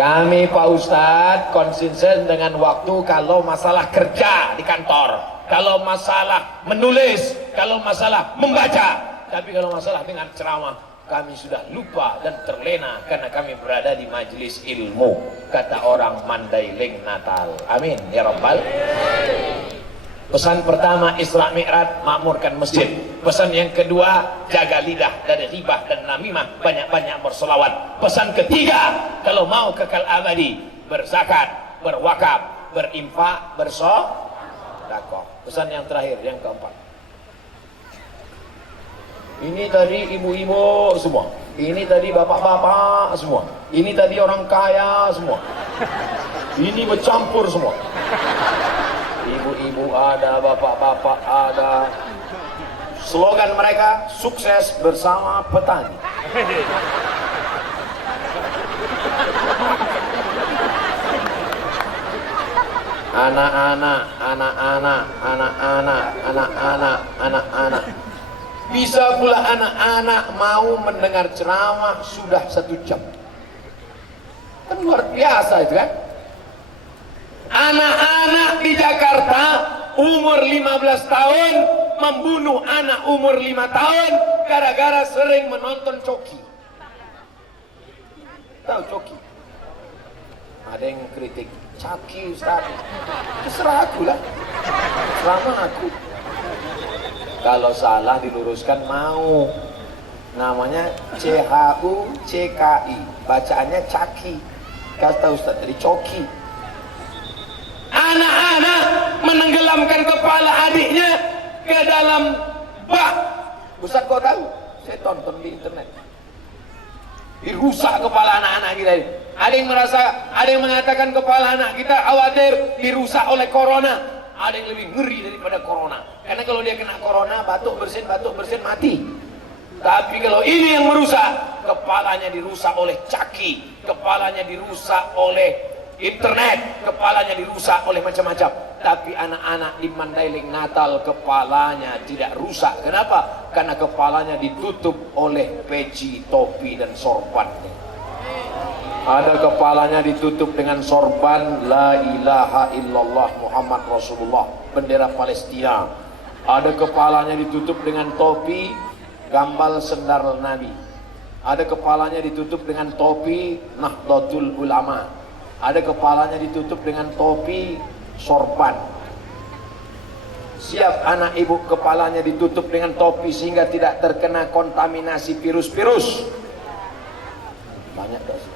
Kami Pak Ustadz konsisten dengan waktu kalau masalah kerja di kantor, kalau masalah menulis, kalau masalah membaca. Tapi kalau masalah dengan ceramah, kami sudah lupa dan terlena karena kami berada di majelis ilmu, kata orang Mandailing Natal. Amin ya Rabbal. Pesan pertama Isra Mi'raj, makmurkan masjid. Pesan yang kedua, jaga lidah dari ghibah dan namimah, banyak-banyak berselawat. Pesan ketiga, kalau mau kekal abadi, berzakat, berwakaf, berinfak, bersedekah. Pesan yang terakhir, yang keempat. Ini tadi ibu-ibu semua, ini tadi bapak-bapak semua, ini tadi orang kaya semua, ini bercampur semua. Ibu-ibu ada, bapak-bapak ada. Slogan mereka, sukses bersama petani. Anak-anak, anak-anak, anak-anak, anak-anak, anak-anak. Bisa pula anak-anak mau mendengar ceramah sudah 1 jam. Kan luar biasa itu kan? Anak-anak di Jakarta umur 15 tahun membunuh anak umur 5 tahun gara-gara sering menonton Coki. Tahu Coki? Ada yang kritik, Coki Ustaz. Terserah aku lah, selama aku. Kalau salah diluruskan mau. Namanya CHUCKI, bacaannya Caki. Kata Ustaz dari Coki. Anak-anak menenggelamkan kepala adiknya ke dalam bak. Ustaz kau tahu? Saya tonton di internet. Dirusak kepala anak-anak kita ini. Ada yang merasa, ada yang mengatakan kepala anak kita khawatir dirusak oleh corona. Ada yang lebih ngeri daripada corona. Karena kalau dia kena corona, batuk bersin mati. Tapi kalau ini yang merusak, kepalanya dirusak oleh caki, kepalanya dirusak oleh internet, kepalanya dirusak oleh macam-macam. Tapi anak-anak di Mandailing Natal kepalanya tidak rusak. Kenapa? Karena kepalanya ditutup oleh peci, topi dan sorban. Ada kepalanya ditutup dengan sorban La ilaha illallah Muhammad Rasulullah, bendera Palestina. Ada kepalanya ditutup dengan topi gambar sendal Nabi. Ada kepalanya ditutup dengan topi Nahdlatul Ulama. Ada kepalanya ditutup dengan topi sorban. Siap anak ibu kepalanya ditutup dengan topi sehingga tidak terkena kontaminasi virus-virus. Banyak tak sih?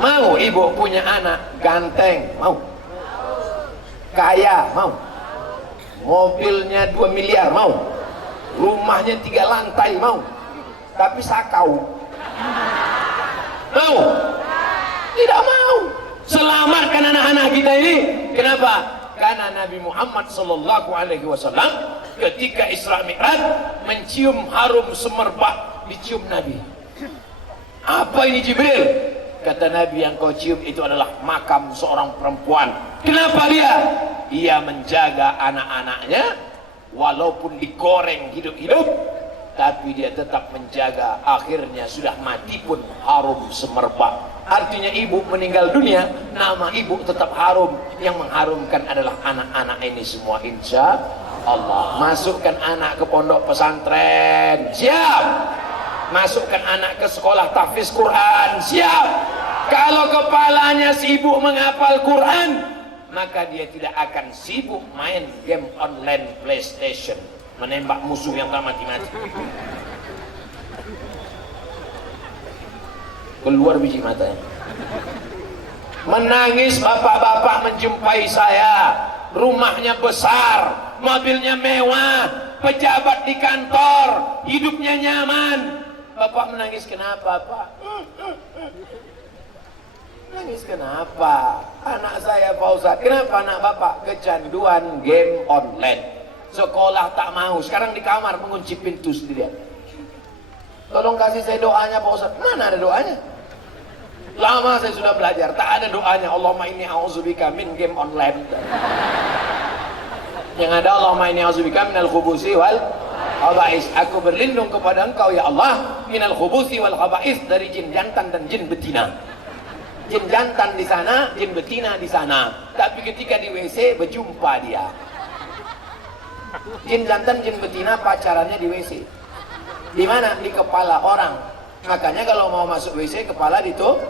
Mau ibu punya anak ganteng? Mau? Kaya? Mau? Mobilnya 2 miliar? Mau? Rumahnya 3 lantai? Mau? Tapi sakau? Mau? Tidak mau. Selamatkan anak-anak kita ini. Kenapa? Karena Nabi Muhammad SAW ketika Isra Mi'raj mencium harum semerbak, dicium Nabi. Apa ini Jibril? Kata Nabi, yang kau cium itu adalah makam seorang perempuan. Kenapa dia? Ia menjaga anak-anaknya walaupun digoreng hidup-hidup, tapi dia tetap menjaga, akhirnya sudah mati pun harum semerbak. Artinya ibu meninggal dunia, nama ibu tetap harum. Yang mengharumkan adalah anak-anak ini semua, insya Allah. Masukkan anak ke pondok pesantren, siap. Masukkan anak ke sekolah tahfiz Quran, siap. Kalau kepalanya sibuk menghafal Quran, maka dia tidak akan sibuk main game online PlayStation, menembak musuh yang tak mati-mati. Keluar biji matanya. Menangis bapak-bapak menjumpai saya. Rumahnya besar, mobilnya mewah, pejabat di kantor, hidupnya nyaman. Bapak menangis kenapa, Pak? Nangis kenapa? Anak saya Pak Ustadz. Kenapa anak bapak? Kecanduan game online. Sekolah tak mau. Sekarang di kamar mengunci pintu sendirian. Tolong kasih saya doanya Pak Ustadz. Mana ada doanya? Lama saya sudah belajar. Tak ada doanya. Allahumma inni a'udzubika min game online. Yang ada Allahumma inni a'udzubika minal khubusi wal khaba'is. Aku berlindung kepada engkau ya Allah minal khubuthi wal khaba'is, dari jin jantan dan jin betina. Jin jantan di sana, jin betina di sana. Tapi ketika di WC berjumpa dia. Jin jantan, jin betina pacarannya di WC. Di mana? Di kepala orang. Makanya kalau mau masuk WC kepala ditutup.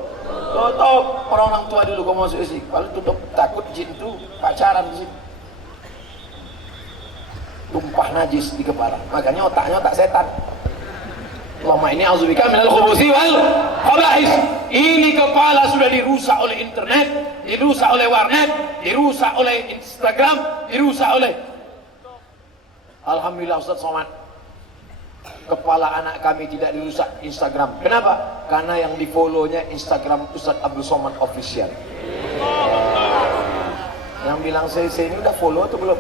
Orang tua dulu kalau masuk WC kepala tutup, takut jin itu pacaran di situ. Tumpah najis di kepala. Makanya otaknya otak setan. Allahumma ini auzubika minal khubuthi wal khaba'is. Ini kepala sudah dirusak oleh internet, dirusak oleh warnet, dirusak oleh Instagram, dirusak oleh. Alhamdulillah Ustaz Somad, kepala anak kami tidak dirusak Instagram. Kenapa? Karena yang di follow-nya Instagram Ustaz Abdul Somad Official. Yang bilang saya ini udah follow atau belum?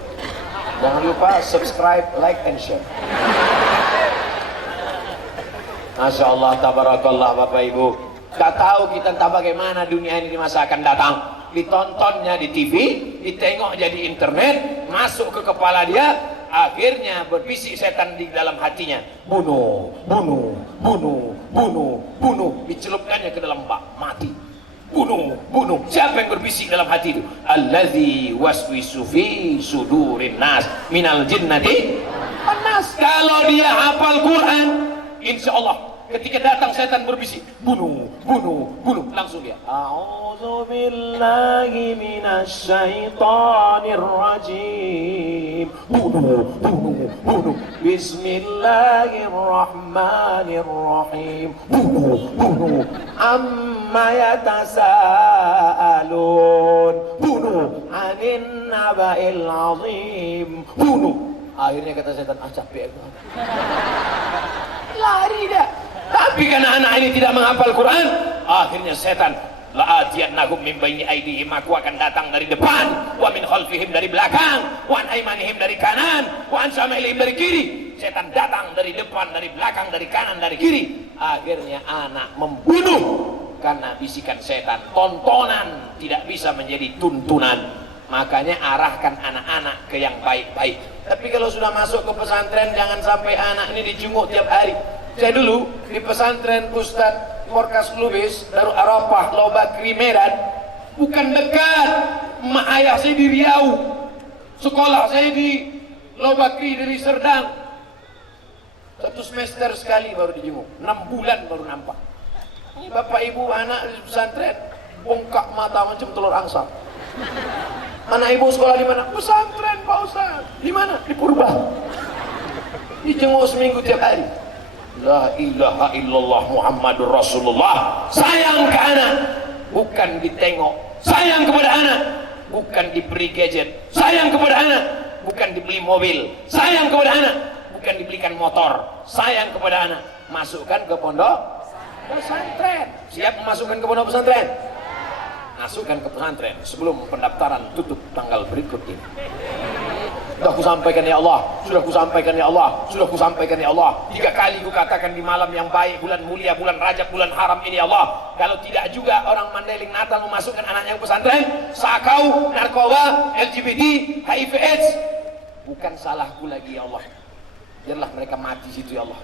Jangan lupa subscribe, like, and share. Masya Allah, tabarakallah Bapak Ibu. Gak tahu kita entah bagaimana dunia ini di masa akan datang. Ditontonnya di TV, ditengok jadi internet, masuk ke kepala dia, akhirnya berbisik setan di dalam hatinya. Bunuh, bunuh, bunuh, bunuh, bunuh. Dicelupkannya ke dalam bak, mati. Bunuh, bunuh. Siapa yang berbisik dalam hati itu? Allazi waswisu fi sudurin nas minal jinnati nas. Kalau dia hafal Quran, insya Allah ketika datang setan berbisik, bunuh, bunuh, bunuh, langsung dia. A'udzu billahi minasy syaithanir rajim. Bunuh, bunuh, bunuh. Bismillahirrahmanirrahim. Bunuh, bunuh. Amma yatasaalun. Bunuh. Anin naba'il azim. Bunuh. Akhirnya kata setan, capek aku. Lari dah. Tapi karena anak ini tidak menghafal Quran, akhirnya setan, la'atiyannahum min baini aydihim, aku akan datang dari depan, wa min khalfihim dari belakang, wa an aymanihim dari kanan, wa an syama'ilihim dari kiri. Setan datang dari depan, dari belakang, dari kanan, dari kiri. Akhirnya anak membunuh karena bisikan setan. Tontonan tidak bisa menjadi tuntunan. Makanya arahkan anak-anak ke yang baik-baik. Tapi kalau sudah masuk ke pesantren, jangan sampai anak ini dijunguk tiap hari. Saya dulu di pesantren Ustadz Morkas Lubis Darul Arafah Lobakri Medan, bukan dekat. Emak ayah saya di Riau, sekolah saya di Lobakri dari Serdang. 1 semester sekali baru dijenguk, 6 bulan baru nampak. Ini bapak ibu anak di pesantren bongkak mata macam telur angsa. Anak ibu sekolah di mana? Pesantren Pak Ustaz. Di mana? Di Purba. Dijenguk seminggu tiap hari. La ilaha illallah Muhammadur Rasulullah. Sayang ke anak, bukan ditengok. Sayang kepada anak, bukan diberi gadget. Sayang kepada anak, bukan dibeli mobil. Sayang kepada anak, bukan dibelikan motor. Sayang kepada anak, masukkan ke pondok pesantren. Siap memasukkan ke pondok pesantren? Masukkan ke pesantren sebelum pendaftaran tutup tanggal berikut ini. Sudah kusampaikan ya Allah, sudah kusampaikan ya Allah, sudah kusampaikan ya Allah. 3 kali kukatakan di malam yang baik, bulan mulia, bulan Rajab, bulan haram ini ya Allah. Kalau tidak juga orang Mandailing Natal memasukkan anaknya ke pesantren, sakau, narkoba, LGBT, HIV AIDS, bukan salahku lagi ya Allah. Biarlah mereka mati situ ya Allah.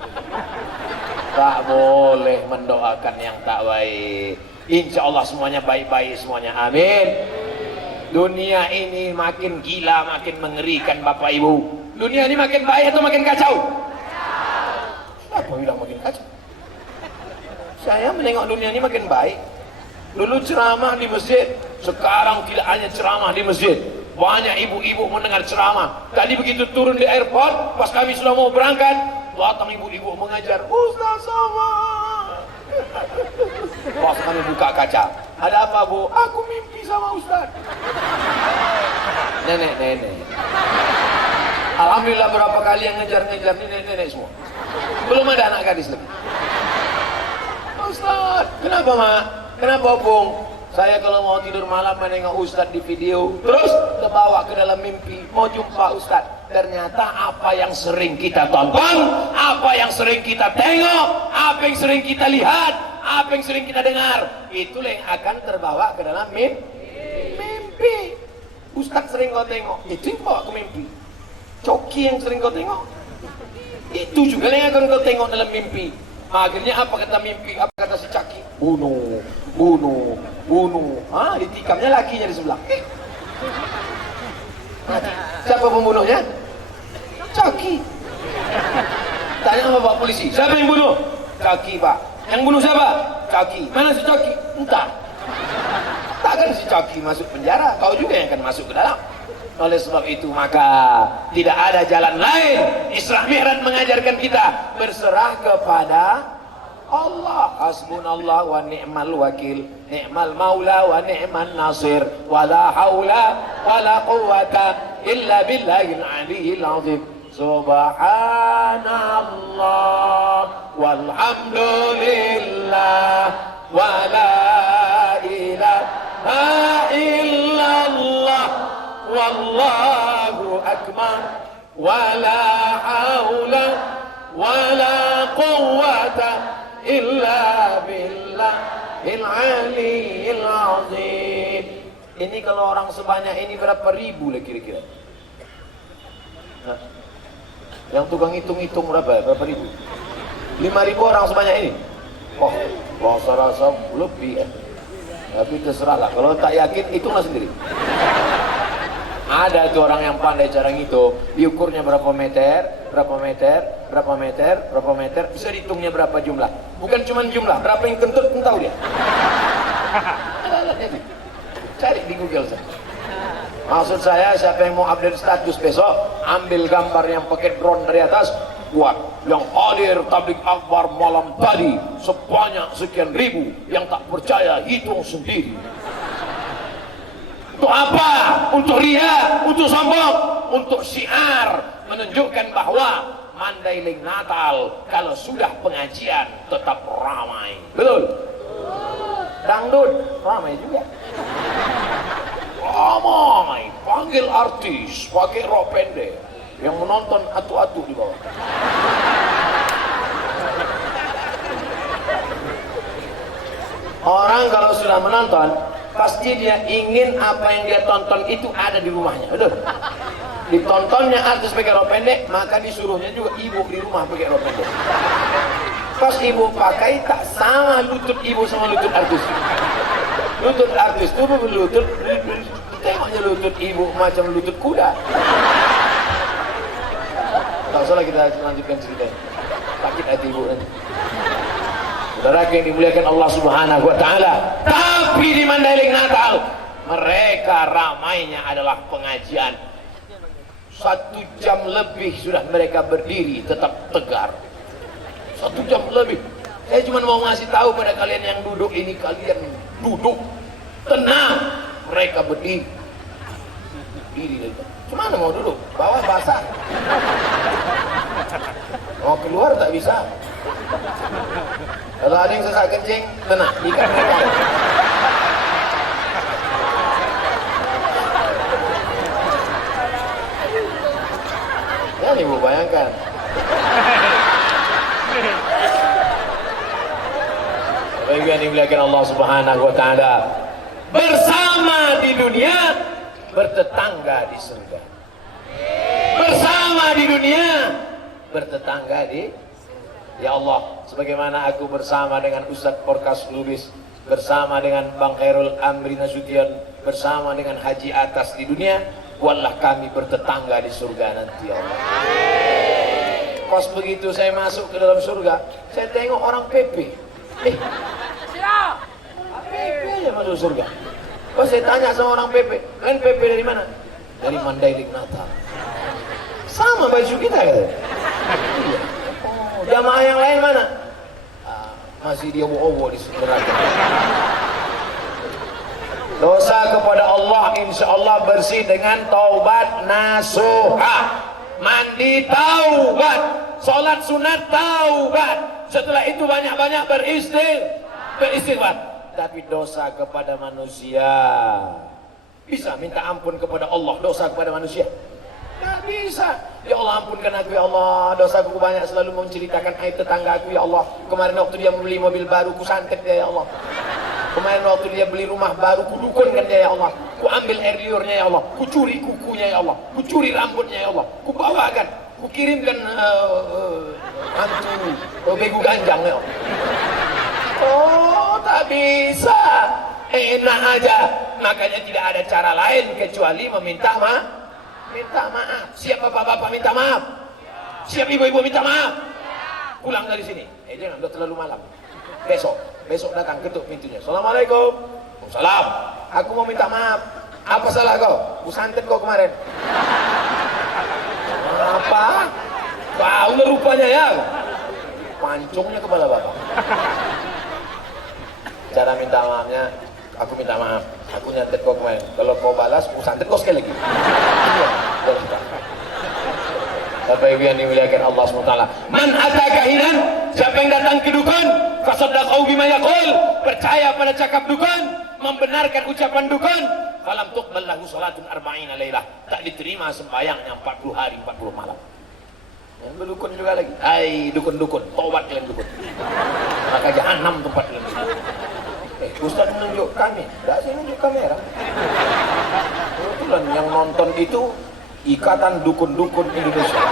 Tak boleh mendoakan yang tak baik. Insya Allah semuanya baik-baik semuanya, amin. Dunia ini makin gila, makin mengerikan Bapak Ibu. Dunia ini makin baik atau makin kacau? Apa bilang makin kacau? Saya menengok dunia ini makin baik. Dulu ceramah di masjid, sekarang tidak hanya ceramah di masjid. Banyak ibu-ibu mendengar ceramah. Tadi begitu turun di airport, pas kami sudah mau berangkat, datang ibu-ibu mengajar, Ustaz Somad. Pas kami buka kaca, ada apa Bu? Aku mimpi sama Ustaz. Nenek. Alhamdulillah berapa kali yang ngejar-ngejar nenek semua. Belum ada anak gadis lagi. Ustaz, kenapa Mak? Kenapa Bung? Saya kalau mau tidur malam menengok Ustaz di video, terus kebawa ke dalam mimpi, mau jumpa Ustaz. Ternyata apa yang sering kita tonton, apa yang sering kita tengok, apa yang sering kita lihat, apa yang sering kita dengar, itulah yang akan terbawa ke dalam mimpi. Ustaz sering kau tengok, itu yang bawa ke mimpi. Coki yang sering kau tengok, Itu juga yang akan kau tengok dalam mimpi. Akhirnya apa kata mimpi? Apa kata si Caki? Bunuh, bunuh, bunuh. Ditikamnya lakinya di sebelah. Siapa pembunuhnya? Caki. Tanya sama Pak polisi, siapa yang bunuh? Caki, Pak. Yang bunuh siapa? Caki. Mana si Caki? Entah. Takkan si Caki masuk penjara, kau juga yang akan masuk ke dalam. Oleh sebab itu maka tidak ada jalan lain. Isra Mi'raj mengajarkan kita berserah kepada Allah. Hasbunallah wa ni'mal wakil, ni'mal maula wa ni'man nasir, wa la haula wa la quwwata illa billahil aliyyil azim. Subhanallah walhamdulillah wa la ilaha illallah wallahu akbar wa la haula wa la quwwata illa billahil aliyyil azim. Ini kalau orang sebanyak ini berapa ribu lah kira-kira? Yang tukang hitung-hitung berapa ribu? 5.000 orang sebanyak ini. Oh, rasa-rasa lebih ya. Tapi terserahlah, kalau tak yakin hitunglah sendiri. Ada tuh orang yang pandai cara ngitung, diukurnya berapa meter, berapa meter, berapa meter, berapa meter, bisa dihitungnya berapa jumlah. Bukan cuma jumlah, berapa yang kentut pun tahu dia. Cari di Google saja. Maksud saya, siapa yang mau update status besok, ambil gambar yang pakai drone dari atas, buat yang hadir tabligh akbar malam tadi sebanyak sekian ribu, yang tak percaya hitung sendiri. Untuk apa? Untuk ria, untuk sombong, untuk syiar, menunjukkan bahwa Mandailing Natal kalau sudah pengajian tetap ramai. Betul? Dangdut ramai juga. Ramai, panggil artis pakai rok pendek, yang menonton atu-atu di bawah. Orang kalau sudah menonton, pasti dia ingin apa yang dia tonton itu ada di rumahnya, betul? Ditontonnya artis pakai rok pendek, maka disuruhnya juga ibu di rumah pakai rok pendek. Pas ibu pakai, tak sama lutut ibu sama lutut artis. Lutut artis itu berlutut, tengoknya lutut ibu macam lutut kuda. Tak salah, kita lanjutkan cerita. Sakit hati ibu nanti. Saudara yang dimuliakan Allah Subhanahu wa Ta'ala, tapi di Mandailing Natal mereka ramainya adalah pengajian. 1 jam lebih sudah mereka berdiri tetap tegar. 1 jam lebih. Saya cuma mau ngasih tahu pada kalian yang duduk ini, kalian duduk tenang. Mereka berdiri. Cuma mau duduk, bawah basah. Mau keluar tak bisa. Kalau ada yang sesak kencing, tenang, ikat mereka. Ya, ibu bayangkan. Bagi yang dimuliakan Allah Subhanahu wa Ta'ala, bersama di dunia, bertetangga di surga. Bersama di dunia, bertetangga di, ya Allah, sebagaimana aku bersama dengan Ustadz Porkas Lubis, bersama dengan Bang Khairul Amri Nasution, bersama dengan Haji Atas di dunia, buatlah kami bertetangga di surga nanti, ya Allah. Pas begitu saya masuk ke dalam surga, saya tengok orang PP. PP aja masuk surga. Pas saya tanya sama orang PP, kalian PP dari mana? Dari Mandailing Natal. Sama baju kita kan? Iya. Oh, jamaah yang lain mana? Masih dia owo di neraka. Dosa kepada Allah insya Allah bersih dengan taubat nasuha. Mandi taubat, sholat sunat taubat. Setelah itu banyak-banyak beristighfar. Tapi dosa kepada manusia, bisa minta ampun kepada Allah, dosa kepada manusia? Tak bisa. Ya Allah, ampunkan aku ya Allah, dosaku banyak, selalu menceritakan aib tetanggaku ya Allah. Kemarin waktu dia membeli mobil baru, ku santet dia ya Allah. Kemarin waktu dia beli rumah baru, ku dukunkan dia ya Allah. Ku ambil air liurnya ya Allah, ku curi kukunya ya Allah, ku curi rambutnya ya Allah, ku bawakan. ku kirimkan hantu begu ganjang ya. Oh, tak bisa. Enak aja. Makanya tidak ada cara lain kecuali meminta maaf. Siap bapak-bapak minta maaf? Siap ibu-ibu minta maaf? Pulang dari sini. Jangan, udah terlalu malam. Besok datang ketuk pintunya. Assalamualaikum. Waalaikumsalam. Aku mau minta maaf. Apa salah kau? Ku santet kau kemarin. Apa? Bau lah rupanya ya. Pancungnya kepala bapak. Cara minta maafnya, aku minta maaf. Aku nyantet kau kemarin. Kalau kau balas, ku santet kau sekali lagi. Bapak Ibu yang dimuliakan Allah SWT. Man ata kahinan, siapa yang datang ke dukun, fasaddaqahu bima yaqul, percaya pada cakap dukun, membenarkan ucapan dukun, falam tuqbal lahu salatun arba'ina lailah, tak diterima sembahyangnya 40 hari 40 malam. Yang berdukun juga lagi. Hai dukun-dukun, tobat kalian dukun. Maka jahanam tempat kalian dukun. Ustaz menunjuk kami, enggak sih menunjuk kamera. Kebetulan yang nonton itu Ikatan Dukun-Dukun Indonesia.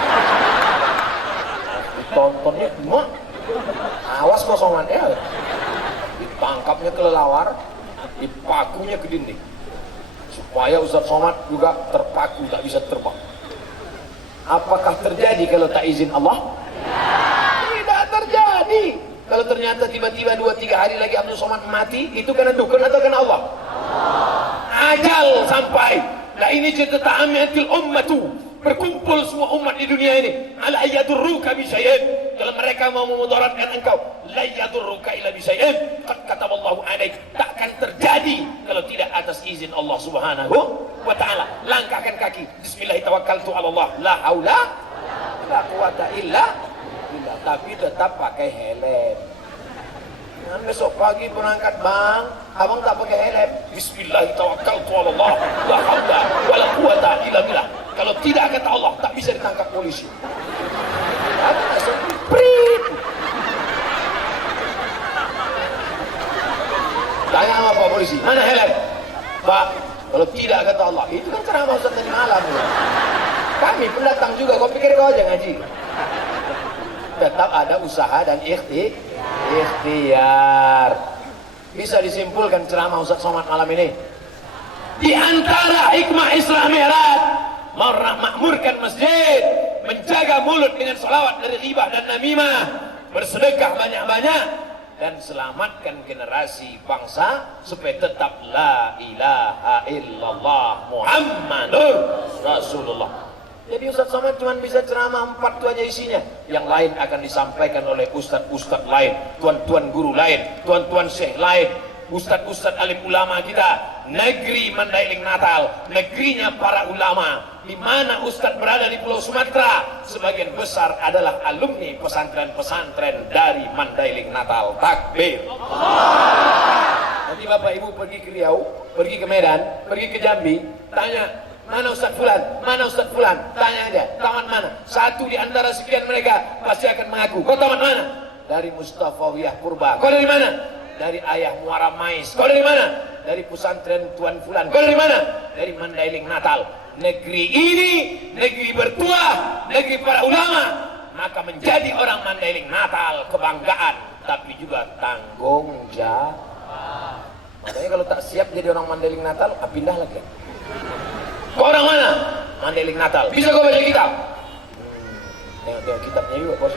Ditontonnya mak, awas kosongan ditangkapnya kelelawar, dipakunya ke dinding supaya Ustaz Somad juga terpaku tak bisa terbang. Apakah terjadi kalau tak izin Allah? Tidak terjadi. Kalau ternyata tiba-tiba 2-3 hari lagi Abdul Somad mati, itu karena dukun atau karena Allah? Ajal sampai. Nah ini cerita ta'amiatil ummatu, berkumpul semua umat di dunia ini. Ala ayyadurruka bisyai'in, kalau mereka mau memudaratkan engkau, la yadurruka illa bisyai'in qad kataballahu alaik, takkan terjadi kalau tidak atas izin Allah Subhanahu wa ta'ala. Langkahkan kaki, bismillah tawakkaltu ala Allah, la haula la quwata illa billah, tapi tetap pakai helm. Nah, besok pagi berangkat bang, abang tak pakai helm. Bismillahirrahmanirrahim. La haula wala quwata illa billah. Kalau tidak kata Allah, tak bisa ditangkap polisi. Prit. Tanya sama Pak polisi, mana helm? Pak, kalau tidak kata Allah, itu kan ceramah Ustaz tadi malam. Kami pendatang juga, kau pikir kau aja ngaji. Tetap ada usaha dan ikhtiar. Bisa disimpulkan ceramah Ustaz Somad malam ini, di antara hikmah Islam Mi'raj, makmurkan masjid, menjaga mulut dengan salawat dari ghibah dan namimah, bersedekah banyak-banyak, dan selamatkan generasi bangsa supaya tetap la ilaha illallah Muhammadur Rasulullah. Jadi Ustaz Somad cuma bisa ceramah 4 itu aja isinya. Yang lain akan disampaikan oleh ustaz-ustaz lain, tuan-tuan guru lain, tuan-tuan syekh lain, ustaz-ustaz alim ulama kita. Negeri Mandailing Natal, negerinya para ulama. Di mana ustaz berada di Pulau Sumatera, sebagian besar adalah alumni pesantren-pesantren dari Mandailing Natal. Takbir. Nanti Bapak Ibu pergi ke Riau, pergi ke Medan, pergi ke Jambi, tanya, mana Ustaz Fulan? Mana Ustaz Fulan? Tanya aja, tamat mana? Satu di antara sekian mereka pasti akan mengaku. Kau tamat mana? Dari Mustafawiyah Purba. Kau dari mana? Dari Ayah Muara Mais. Kau dari mana? Dari pesantren Tuan Fulan. Kau dari mana? Dari Mandailing Natal. Negeri ini, negeri bertuah, negeri para ulama. Maka menjadi orang Mandailing Natal kebanggaan, tapi juga tanggung jawab. Makanya kalau tak siap jadi orang Mandailing Natal, pindah lagi. Kau orang mana? Mandailing Natal. Bisa kau baca kitab? Tengok kitabnya juga bos.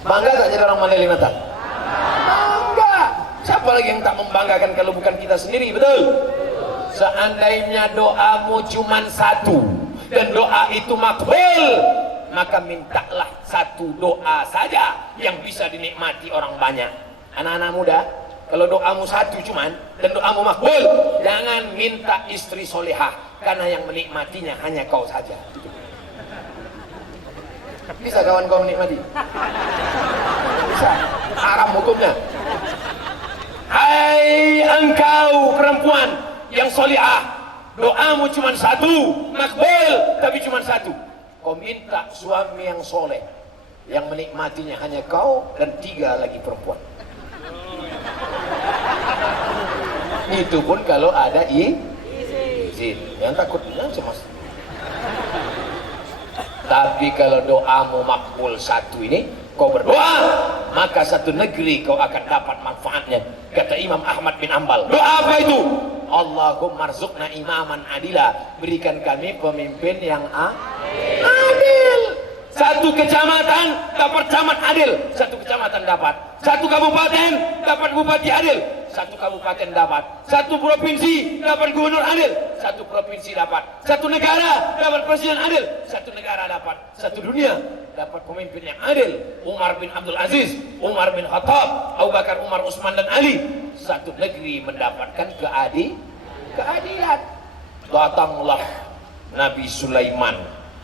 Bangga tak jadi orang Mandailing Natal? Bangga. Siapa lagi yang tak membanggakan kalau bukan kita sendiri, betul? Seandainya doamu cuma satu dan doa itu makbul, maka mintalah satu doa saja yang bisa dinikmati orang banyak. Anak-anak muda, kalau doamu satu cuman dan doamu makbul, jangan minta istri solehah, karena yang menikmatinya hanya kau saja. Bisa kawan kau menikmati? Bisa. Haram hukumnya. Hai engkau perempuan yang solehah, doamu cuma satu, makbul, tapi cuma satu. Kau minta suami yang soleh, yang menikmatinya hanya kau dan 3 lagi perempuan. Itu pun kalau ada izin. Yang takut bilang cuma Tapi kalau doamu makbul satu ini, kau berdoa, maka satu negeri kau akan dapat manfaatnya. Kata Imam Ahmad bin Ambal, doa apa itu? Allahumma rzuqna imaman adila, berikan kami pemimpin yang adil. Satu kecamatan dapat camat adil, satu kecamatan dapat. Satu kabupaten dapat bupati adil, satu kabupaten dapat. Satu provinsi dapat gubernur adil, satu provinsi dapat. Satu negara dapat presiden adil, satu negara dapat. Satu dunia dapat pemimpin yang adil. Umar bin Abdul Aziz, Umar bin Khattab, Abu Bakar, Umar, Utsman dan Ali. Satu negeri mendapatkan keadilan. Datanglah Nabi Sulaiman,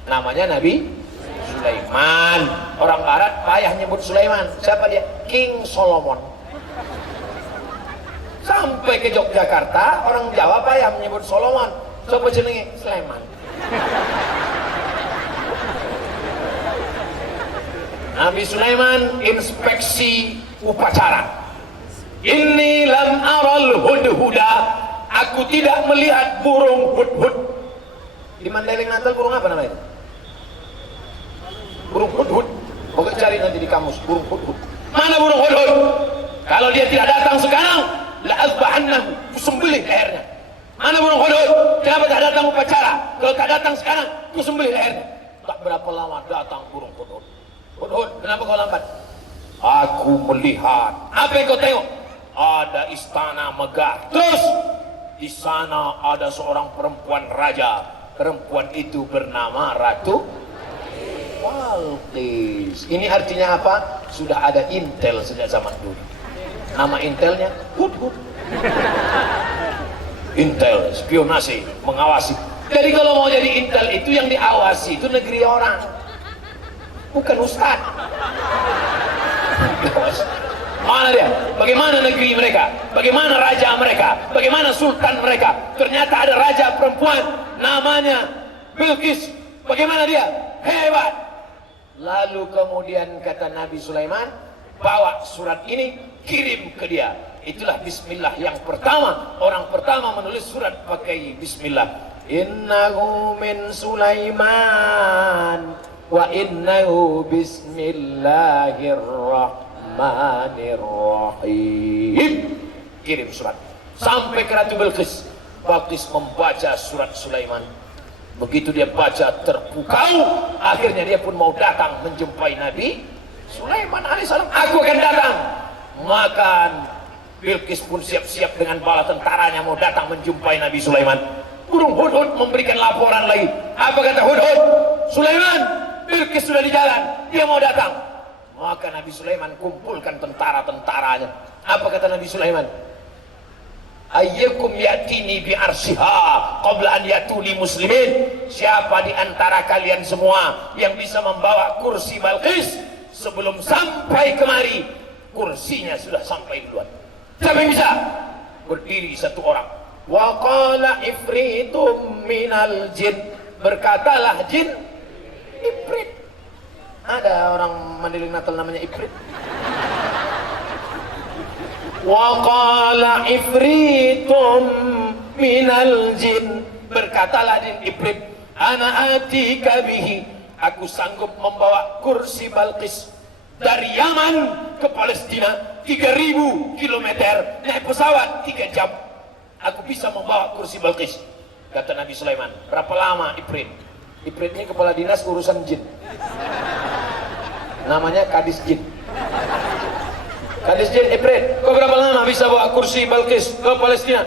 namanya Nabi Sulaiman. Orang barat payah nyebut Sulaiman. Siapa dia? King Solomon. Sampai ke Yogyakarta, orang Jawa payah menyebut Solomon. Coba jenenge Sulaiman. Nabi Sulaiman inspeksi upacara. Inni lam aral hudhuda. Aku tidak melihat burung hudhud. Di Mandailing Natal burung apa namanya? Burung hudhud. Pokoknya cari nanti di kamus burung hudhud. Mana burung hudhud? Kalau dia tidak datang sekarang, la azbahannahu, kusembelih lehernya. Mana burung hudhud? Kenapa tak datang upacara? Kalau tak datang sekarang, kusembelih lehernya. Tak berapa lama datang burung hudhud. Hudhud, kenapa kau lambat? Aku melihat. Apa yang kau tengok? Ada istana megah. Terus di sana ada seorang perempuan raja. Perempuan itu bernama Ratu Balqis. Ini artinya apa? Sudah ada intel sejak zaman dulu. Nama intelnya Hudhud. Intel, spionase, mengawasi. Jadi kalau mau jadi intel itu yang diawasi itu negeri orang, bukan ustad. Mana dia? Bagaimana negeri mereka? Bagaimana raja mereka? Bagaimana sultan mereka? Ternyata ada raja perempuan namanya Bilqis. Bagaimana dia? Hebat. Lalu kemudian kata Nabi Sulaiman, bawa surat ini, kirim ke dia. Itulah bismillah yang pertama. Orang pertama menulis surat pakai bismillah. Innahu min Sulaiman wa innahu bismillahirrahmanirrahim. Kirim surat sampai ke Ratu Bilqis. Bilqis membaca surat Sulaiman. Begitu dia baca, terpukau. Akhirnya dia pun mau datang menjumpai Nabi Sulaiman alaihissalam. Aku akan datang. Maka Bilqis pun siap-siap dengan bala tentaranya mau datang menjumpai Nabi Sulaiman. Burung hudhud memberikan laporan lagi. Apa kata hudhud? Sulaiman, Bilqis sudah di jalan, dia mau datang. Maka Nabi Sulaiman kumpulkan tentara-tentaranya. Apa kata Nabi Sulaiman? Ayyukum yatini bi arsyiha qabla an yatuni muslimin. Siapa di antara kalian semua yang bisa membawa kursi Bilqis sebelum sampai kemari? Kursinya sudah sampai duluan. Siapa yang bisa? Berdiri satu orang. Wa qala ifritum minal jin. Berkatalah jin, Ifrit. Ada orang Mandailing Natal namanya Ifrit. Wa qala ifritum minal jin. Berkatalah jin Ifrit, ana atika bihi. Aku sanggup membawa kursi Bilqis dari Yaman ke Palestina 3000 km naik pesawat 3 jam. Aku bisa membawa kursi Bilqis. Kata Nabi Sulaiman, berapa lama Ifrit? Ifrit ini kepala dinas urusan jin. Namanya Kadis Jin. Kadis Jin Ifrit, kau berapa lama bisa bawa kursi Bilqis ke Palestina?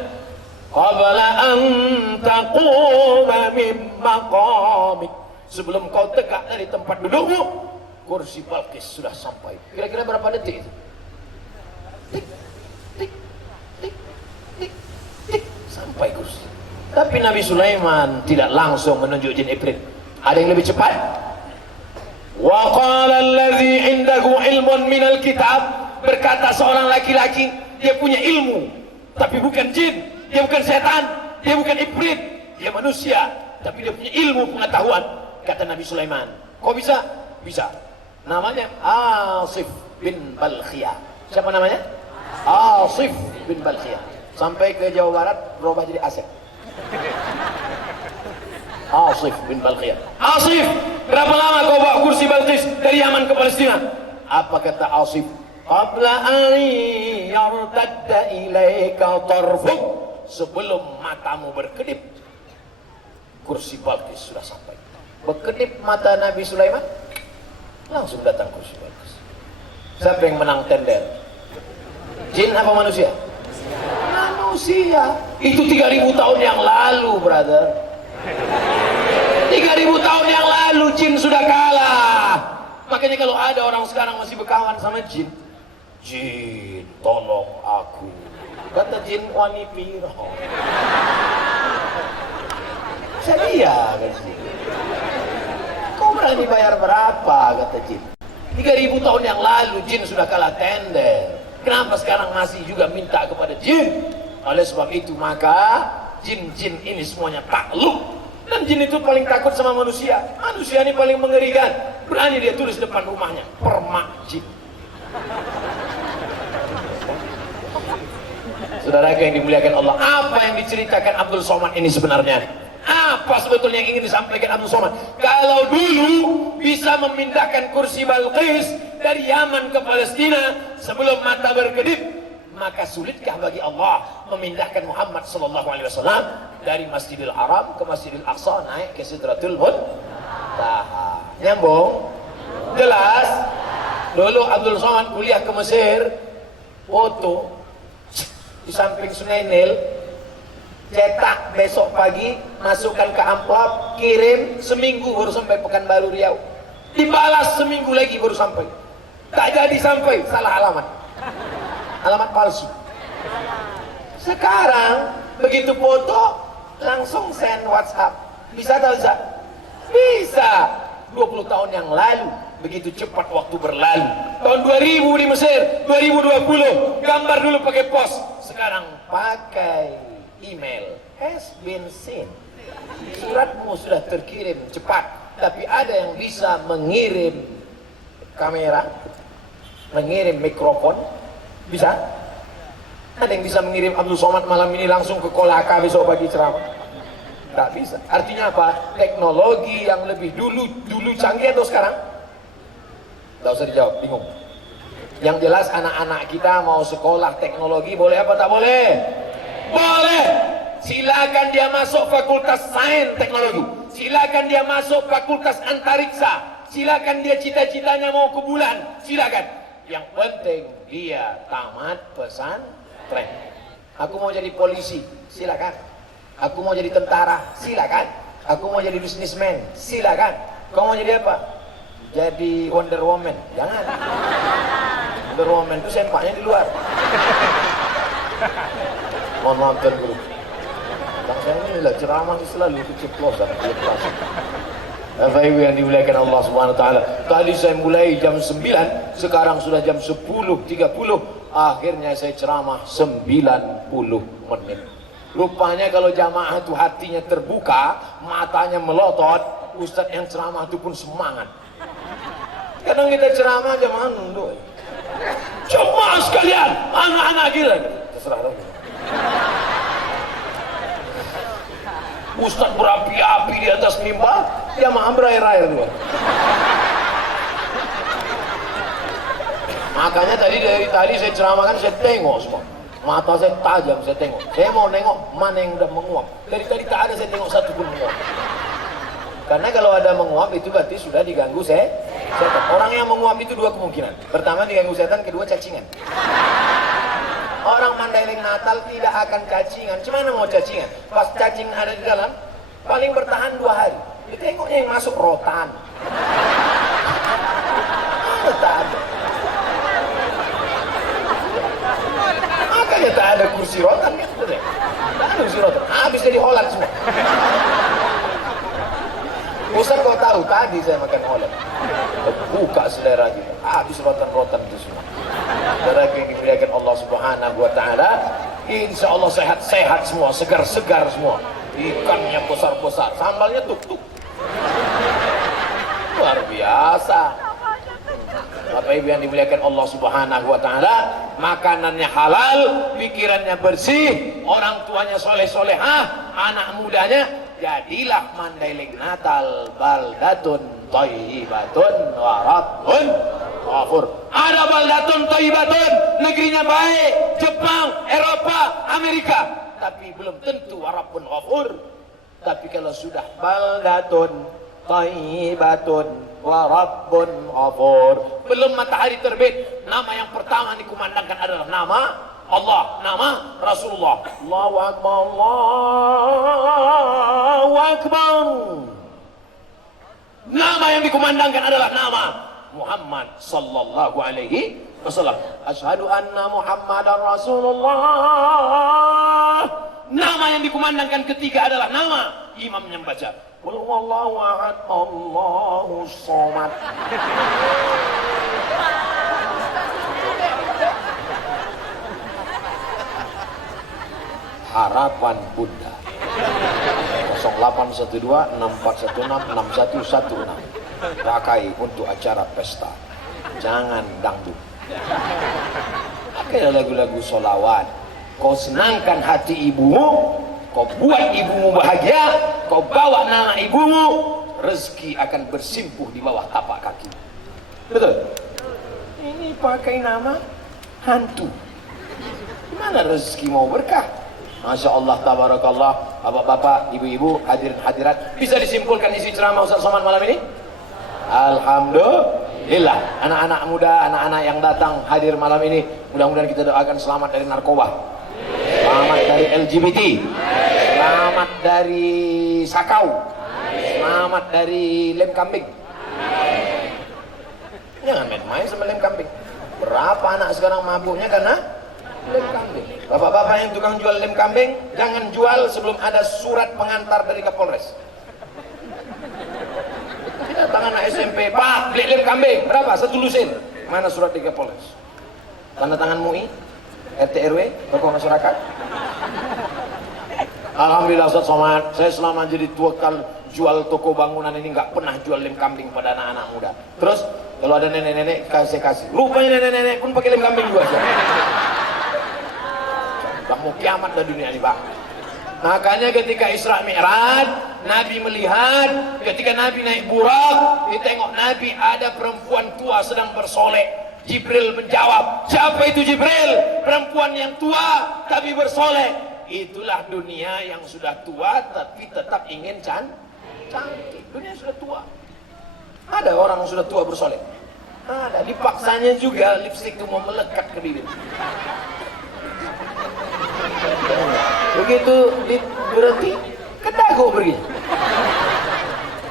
Qabla an taquma min maqamik. Sebelum kau tegak dari tempat dudukmu, kursi Bilqis sudah sampai. Kira-kira berapa detik itu? Tik, tik, tik, tik, tik, sampai kursi. Tapi Nabi Sulaiman tidak langsung menunjuk jin Ifrit. Ada yang lebih cepat. Wa qala allazi indahu ilmun minal kitab. Berkata seorang laki-laki, dia punya ilmu, tapi bukan jin, dia bukan setan, dia bukan Ifrit, dia manusia, tapi dia punya ilmu pengetahuan. Kata Nabi Sulaiman, kok bisa? Bisa. Namanya Asif bin Balkhiyah. Siapa namanya? Asif bin Balkhiyah. Sampai ke Jawa Barat berubah jadi Asep. Asif bin Balqiyah. Asif, berapa lama kau bawa kursi Balqis dari Yaman ke Palestina? Apa kata Asif? Qabla an yartadda ilaika tarfuk, sebelum matamu berkedip, kursi Balqis sudah sampai. Berkedip mata Nabi Sulaiman, langsung datang kursi Balqis. Siapa yang menang tender? Jin apa manusia? Manusia. Itu 3000 tahun yang lalu, brother. 3000 tahun yang lalu jin sudah kalah. Makanya kalau ada orang sekarang masih berkawan sama jin, jin tolong aku, kata jin wani piro. Saya kan sih. Kau berani bayar berapa, kata jin. 3000 tahun yang lalu jin sudah kalah tender. Kenapa sekarang masih juga minta kepada jin? Oleh sebab itu maka jin-jin ini semuanya takluk. Dan jin itu paling takut sama manusia. Manusia ini paling mengerikan. Berani dia tulis depan rumahnya, permak jin. Saudara yang dimuliakan Allah, apa yang diceritakan Abdul Somad ini sebenarnya? Apa sebetulnya yang ingin disampaikan Abdul Somad? Kalau dulu bisa memindahkan kursi Balqis dari Yaman ke Palestina sebelum mata berkedip, maka sulitkah bagi Allah memindahkan Muhammad SAW dari Masjidil Haram ke Masjidil Aqsa naik ke Sidratul Muntaha? Nyambung? Jelas? Dulu Abdul Somad kuliah ke Mesir, foto di samping Sungai Nil, cetak besok pagi, masukkan ke amplop, kirim, seminggu baru sampai Pekanbaru Riau. Dibalas seminggu lagi baru sampai. Tak jadi sampai, salah alamat. Alamat palsu. Sekarang begitu foto langsung send WhatsApp. Bisa tak bisa? Bisa. 20 tahun yang lalu, begitu cepat waktu berlalu. Tahun 2000 di Mesir, 2020 gambar dulu pakai pos, sekarang pakai email. Has been seen. Suratmu sudah terkirim cepat. Tapi ada yang bisa mengirim kamera, mengirim mikrofon. Bisa? Ada yang bisa mengirim Abdul Somad malam ini langsung ke Kolaka besok pagi ceramah? Tak bisa. Artinya apa? Teknologi yang lebih dulu canggih atau sekarang? Tak usah dijawab, bingung. Yang jelas anak-anak kita mau sekolah teknologi boleh apa tak boleh? Boleh. Silakan dia masuk fakultas sains teknologi. Silakan dia masuk fakultas antariksa. Silakan dia cita-citanya mau ke bulan. Silakan. Yang penting dia tamat pesantren. Aku mau jadi polisi, silakan. Aku mau jadi tentara, silakan. Aku mau jadi bisnismen, silakan. Kau mau jadi apa? Jadi Wonder Woman, jangan. Wonder Woman itu sempaknya di luar. Mohon maaf Tuan Guru. Bang saya ini lah ceramah selalu keceplosan. Bapak Ibu yang dimuliakan Allah Subhanahu wa taala. Tadi saya mulai jam 9, sekarang sudah jam 10.30. Akhirnya saya ceramah 90 menit. Rupanya kalau jamaah itu hatinya terbuka, matanya melotot, ustadz yang ceramah itu pun semangat. Kadang kita ceramah jamaah nunduk. Jemaah sekalian, anak-anak gila. Terserah lagi. Ustadz berapi-api di atas mimbar, jamaah berair-air juga. Makanya dari tadi saya ceramahkan, saya tengok semua. Mata saya tajam, saya tengok. Saya mau nengok mana yang udah menguap. Dari tadi tak ada saya tengok satu pun menguap. Karena kalau ada menguap itu berarti sudah diganggu setan. Orang yang menguap itu dua kemungkinan. Pertama diganggu setan, kedua cacingan. Orang Mandailing Natal tidak akan cacingan. Cuma mau cacingan? Pas cacing ada di dalam, paling bertahan 2 hari. Ditengoknya yang masuk rotan. Tak ada. Makanya tak ada kursi rotan kan? Tak ada kursi rotan. Habis jadi Holland semua. Ustaz kau tahu tadi saya makan Holland. Buka selera kita. Habis rotan-rotan itu semua. Saudara yang dimuliakan Allah Subhanahu wa taala, insya Allah sehat-sehat semua, segar-segar semua. Ikannya besar-besar, sambalnya tuk-tuk. Luar biasa. Bapak Ibu yang dimuliakan Allah Subhanahu wa taala, makanannya halal, pikirannya bersih, orang tuanya soleh-solehah, anak mudanya Jadilah Mandailing Natal baldatun thayyibatun wa rabbun ghafur. Ada baldatun thayyibatun, negerinya baik, Jepang, Eropa, Amerika, tapi belum tentu wa rabbun ghafur. Tapi kalau sudah baldatun thayyibatun wa rabbun ghafur, belum matahari terbit, nama yang pertama dikumandangkan adalah nama Allah, nama Rasulullah. Allahu Akbar, Allahu Akbar. Nama yang dikumandangkan adalah nama Muhammad sallallahu alaihi wasallam. Asyhadu anna Muhammadar Rasulullah. Nama yang dikumandangkan ketiga adalah nama imam yang baca Qul huwallahu ahad, Allahus samad. Harapan Bunda 0812-6416-6116 pakai untuk acara pesta, jangan dangdut, pakai lagu-lagu sholawat. Kau senangkan hati ibumu, kau buat ibumu bahagia, kau bawa nama ibumu, rezeki akan bersimpuh di bawah tapak kaki. Betul? Ini pakai nama hantu, gimana rezeki mau berkah? Masya Allah, tabarakallah. Bapak-bapak, ibu-ibu, hadirin hadirat, bisa disimpulkan isi ceramah Ustaz Somad malam ini? Alhamdulillah. Anak-anak muda, anak-anak yang datang hadir malam ini, mudah-mudahan kita doakan selamat dari narkoba, selamat dari LGBT, selamat dari sakau, selamat dari lem kambing. Jangan main-main sama lem kambing. Berapa anak sekarang mabuknya karena lem kambing. Bapak-bapak yang tukang jual lem kambing, jangan jual sebelum ada surat pengantar dari Kapolres. Datang anak SMP, Pak, beli lem kambing, berapa? 1 lusin. Mana surat dari Kapolres? Tanda tangan MUI, RT RW, tokoh masyarakat. Alhamdulillah Ustaz Somad, saya selama jadi tukang jual toko bangunan ini nggak pernah jual lem kambing pada anak-anak muda. Terus kalau ada nenek-nenek kasih. Rupanya nenek-nenek pun pakai lem kambing juga. Mau kiamat di dunia ini, Pak. Makanya ketika Isra Mi'raj, Nabi melihat ketika Nabi naik burak, ditengok Nabi ada perempuan tua sedang bersolek. Jibril menjawab, siapa itu Jibril? Perempuan yang tua tapi bersolek. Itulah dunia yang sudah tua tapi tetap ingin cantik. Dunia sudah tua. Ada orang yang sudah tua bersolek. Ada, dipaksanya juga lipstik itu mau melekat ke bibir. Begitu berhenti, kedago pergi.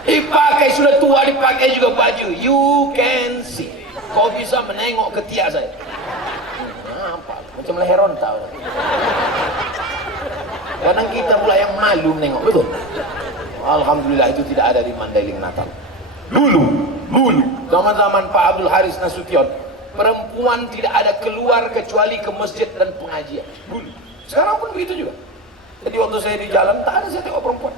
Dipakai sudah tua, dipakai juga baju. You can see. Kau bisa menengok ketiak saya. Apa? Macam leher onta. Kadang kita pula yang malu menengok, betul? Alhamdulillah itu tidak ada di Mandailing Natal. Dulu, zaman-zaman Pak Abdul Haris Nasution, perempuan tidak ada keluar kecuali ke masjid dan pengajian. Dulu. Sekarang pun begitu juga. Jadi waktu saya di jalan, tak ada saya tengok perempuan.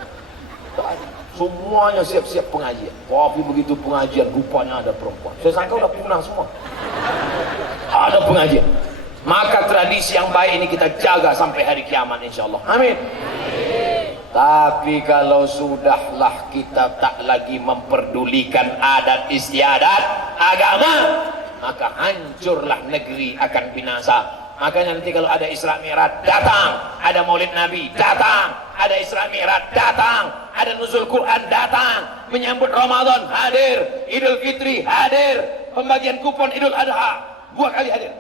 Tak ada. Semuanya siap-siap pengajian. Tapi begitu pengajian, rupanya ada perempuan. Saya sangka udah punah semua. Ada pengajian. Maka tradisi yang baik ini kita jaga sampai hari kiamat insya Allah. Amin. Tapi kalau sudahlah kita tak lagi memperdulikan adat istiadat agama, maka hancurlah negeri akan binasa. Makanya nanti kalau ada Isra Mi'raj datang, ada Maulid Nabi datang, ada Isra Mi'raj datang, ada Nuzul Quran datang, menyambut Ramadan hadir, Idul Fitri hadir, pembagian kupon Idul Adha 2 kali hadir.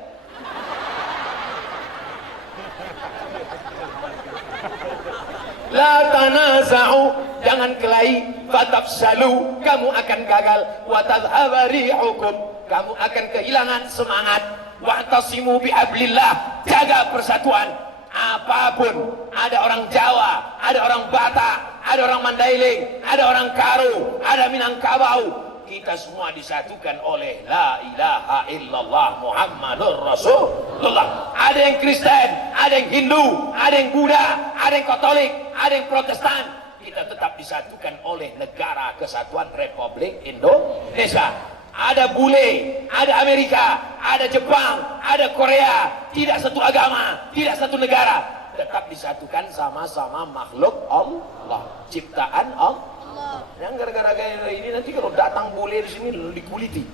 La tanaza'u, jangan kelahi, fatafshalu, kamu akan gagal, wa tadhhaba rihukum, kamu akan kehilangan semangat. Wa'tasimu bihablillah, jaga persatuan. Apapun, ada orang Jawa, ada orang Batak, ada orang Mandailing, ada orang Karo, ada Minangkabau, kita semua disatukan oleh la ilaha illallah Muhammadur Rasulullah. Ada yang Kristen, ada yang Hindu, ada yang Buddha, ada yang Katolik, ada yang Protestan, kita tetap disatukan oleh Negara Kesatuan Republik Indonesia. Ada bule, ada Amerika, ada Jepang, ada Korea, tidak satu agama, tidak satu negara, tetap disatukan sama-sama makhluk Allah, ciptaan Allah. Yang gara-gara kayak ini nanti kalau datang bule di sini dikuliti.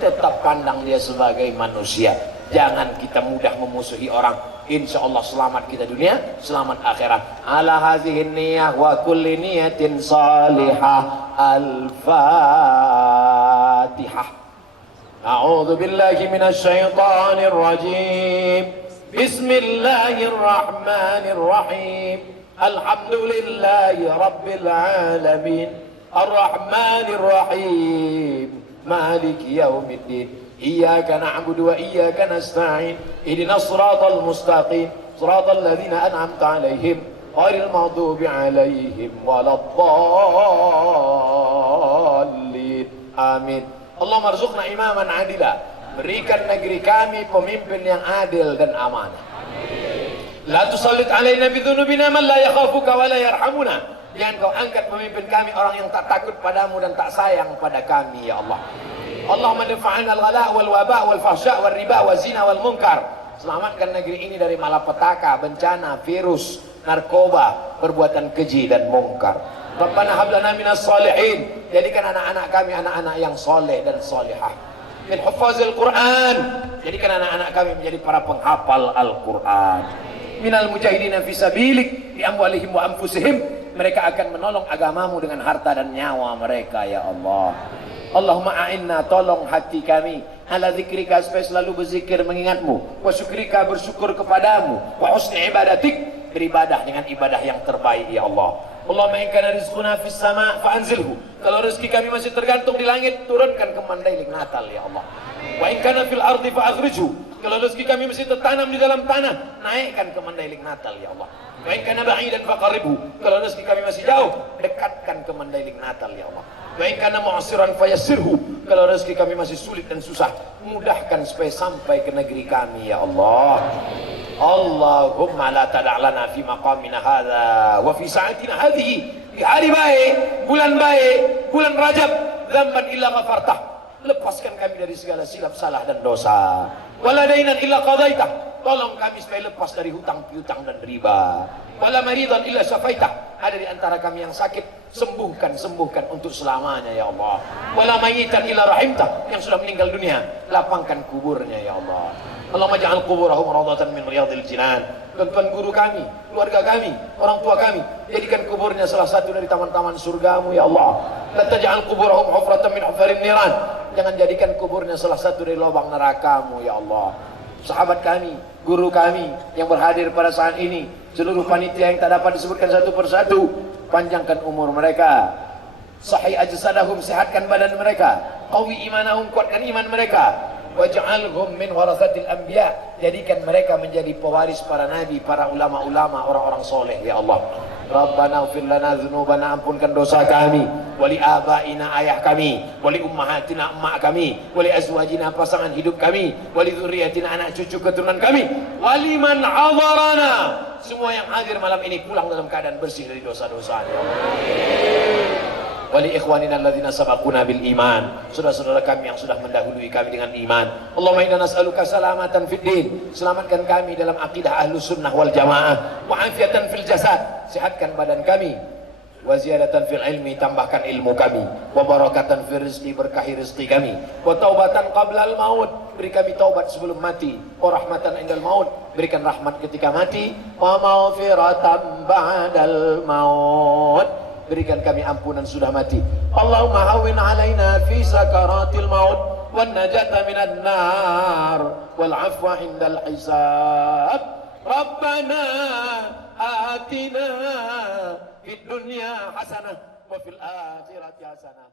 Tetap pandang dia sebagai manusia. Jangan kita mudah memusuhi orang. Insya Allah selamat kita dunia, selamat akhirat. Ala hadhihi niyah wa kulli niyatin salihah. Al-Fatihah. A'udzu billahi minasy syaithanir rajim. Bismillahirrahmanirrahim. Alhamdulillahi rabbil alamin. Ar-Rahmanir Rahim. Maliki yaumiddin. Iyyaka na'budu wa iyyaka nasta'in. Ihdinas siratal mustaqim. Siratal ladzina an'amta 'alaihim ghairil maghdubi 'alaihim waladdallin. Amin. Allahumma arzuqna imaman adila. Berikan negeri kami pemimpin yang adil dan amanah. La tusallit alaina bidhunubina man la yakhafuka wa la yarhamuna. Jangan kau angkat pemimpin kami orang yang tak takut padamu dan tak sayang pada kami, ya Allah. Allahumma dafa'an al-ghala wal waba wal fahsya wal riba wal zina wal munkar. Selamatkan negeri ini dari malapetaka, bencana, virus, narkoba, perbuatan keji dan munkar. Rabbana hab lana minas shalihin. Jadikan anak-anak kami anak-anak yang soleh dan solehah. Min huffazil Quran. Jadikan anak-anak kami menjadi para penghafal Al-Quran. Minal mujahidina fi sabilik bi amwalihim wa anfusihim. Mereka akan menolong agamamu dengan harta dan nyawa mereka, ya Allah. Allahumma a'inna, tolong hati kami ala zikrika, supaya selalu berzikir mengingatmu, wa syukrika, bersyukur kepadamu, wa husni ibadatik, beribadah dengan ibadah yang terbaik, ya Allah. Allahumma in kana rizquna fis sama' fa anzilhu. Kalau rezeki kami masih tergantung di langit, turunkan ke Mandailing Natal, ya Allah. Wa in kana fil ardi fa akhrijhu. Kalau rezeki kami masih tertanam di dalam tanah, naikkan ke Mandailing Natal, ya Allah. Wa in kana ba'idan fa qaribhu. Kalau rezeki kami masih jauh, dekatkan ke Mandailing Natal, ya Allah. Wa in kana mu'siran fa yassirhu. Kalau rezeki kami masih sulit dan susah, mudahkan supaya sampai ke negeri kami, ya Allah. Allahumma la tada'lana fi maqamina hadha wa fi sa'atina hadhihi, di hari baik, bulan Rajab, dzamban illa ghafartah. Lepaskan kami dari segala silap salah dan dosa. Wala dainan illa qadaitah. Tolong kami supaya lepas dari hutang piutang dan riba. Wala maridan illa syafaitah. Ada di antara kami yang sakit, sembuhkan untuk selamanya, ya Allah. Wala mayyitan illa rahimtah. Yang sudah meninggal dunia, lapangkan kuburnya, ya Allah. Allahumma ja'al kuburahum rawdatan min riyadil jinan. Tuan guru kami, keluarga kami, orang tua kami, jadikan kuburnya salah satu dari taman-taman surgamu, ya Allah. La taj'al kuburahum hufratan min hufarin niran. Jangan jadikan kuburnya salah satu dari lubang nerakamu, ya Allah. Sahabat kami, guru kami yang berhadir pada saat ini, seluruh panitia yang tak dapat disebutkan satu persatu, panjangkan umur mereka, sahih ajsadahum, sehatkan badan mereka, qawi imanahum, kuatkan iman mereka, waj'alhum min warasatil anbiya, jadikan mereka menjadi pewaris para nabi, para ulama-ulama, orang-orang soleh, ya Allah. Rabbana ighfir lana dzunubana, ampunkan dosa kami, wali abaina, ayah kami, wali ummahatina, emak kami, wali azwajina, pasangan hidup kami, wali dzurriyyatina, anak cucu keturunan kami, wali man hadarana, semua yang hadir malam ini pulang dalam keadaan bersih dari dosa-dosa, ya Allah. Wali ikhwanina alladzina sabaquna bil iman, saudara-saudara kami yang sudah mendahului kami dengan iman. Allahumma inna nas'aluka salamatan fid din, selamatkan kami dalam akidah ahlus sunnah wal jamaah, wa afiatan fil jasad, sehatkan badan kami, wa ziyadatan fil ilmi, tambahkan ilmu kami, wa barakatan fil rizqi, berkahi rezeki kami, wa taubatan qabla al maut, beri kami taubat sebelum mati, wa rahmatan indal maut, berikan rahmat ketika mati, wa maghfiratan ba'dal maut, berikan kami ampunan sudah mati. Allahumma hawwin alaina fi sakaratil maut wan najata minan nar wal afwa indal hisab. Rabbana atina fid dunya hasanah wa fil akhirati hasanah.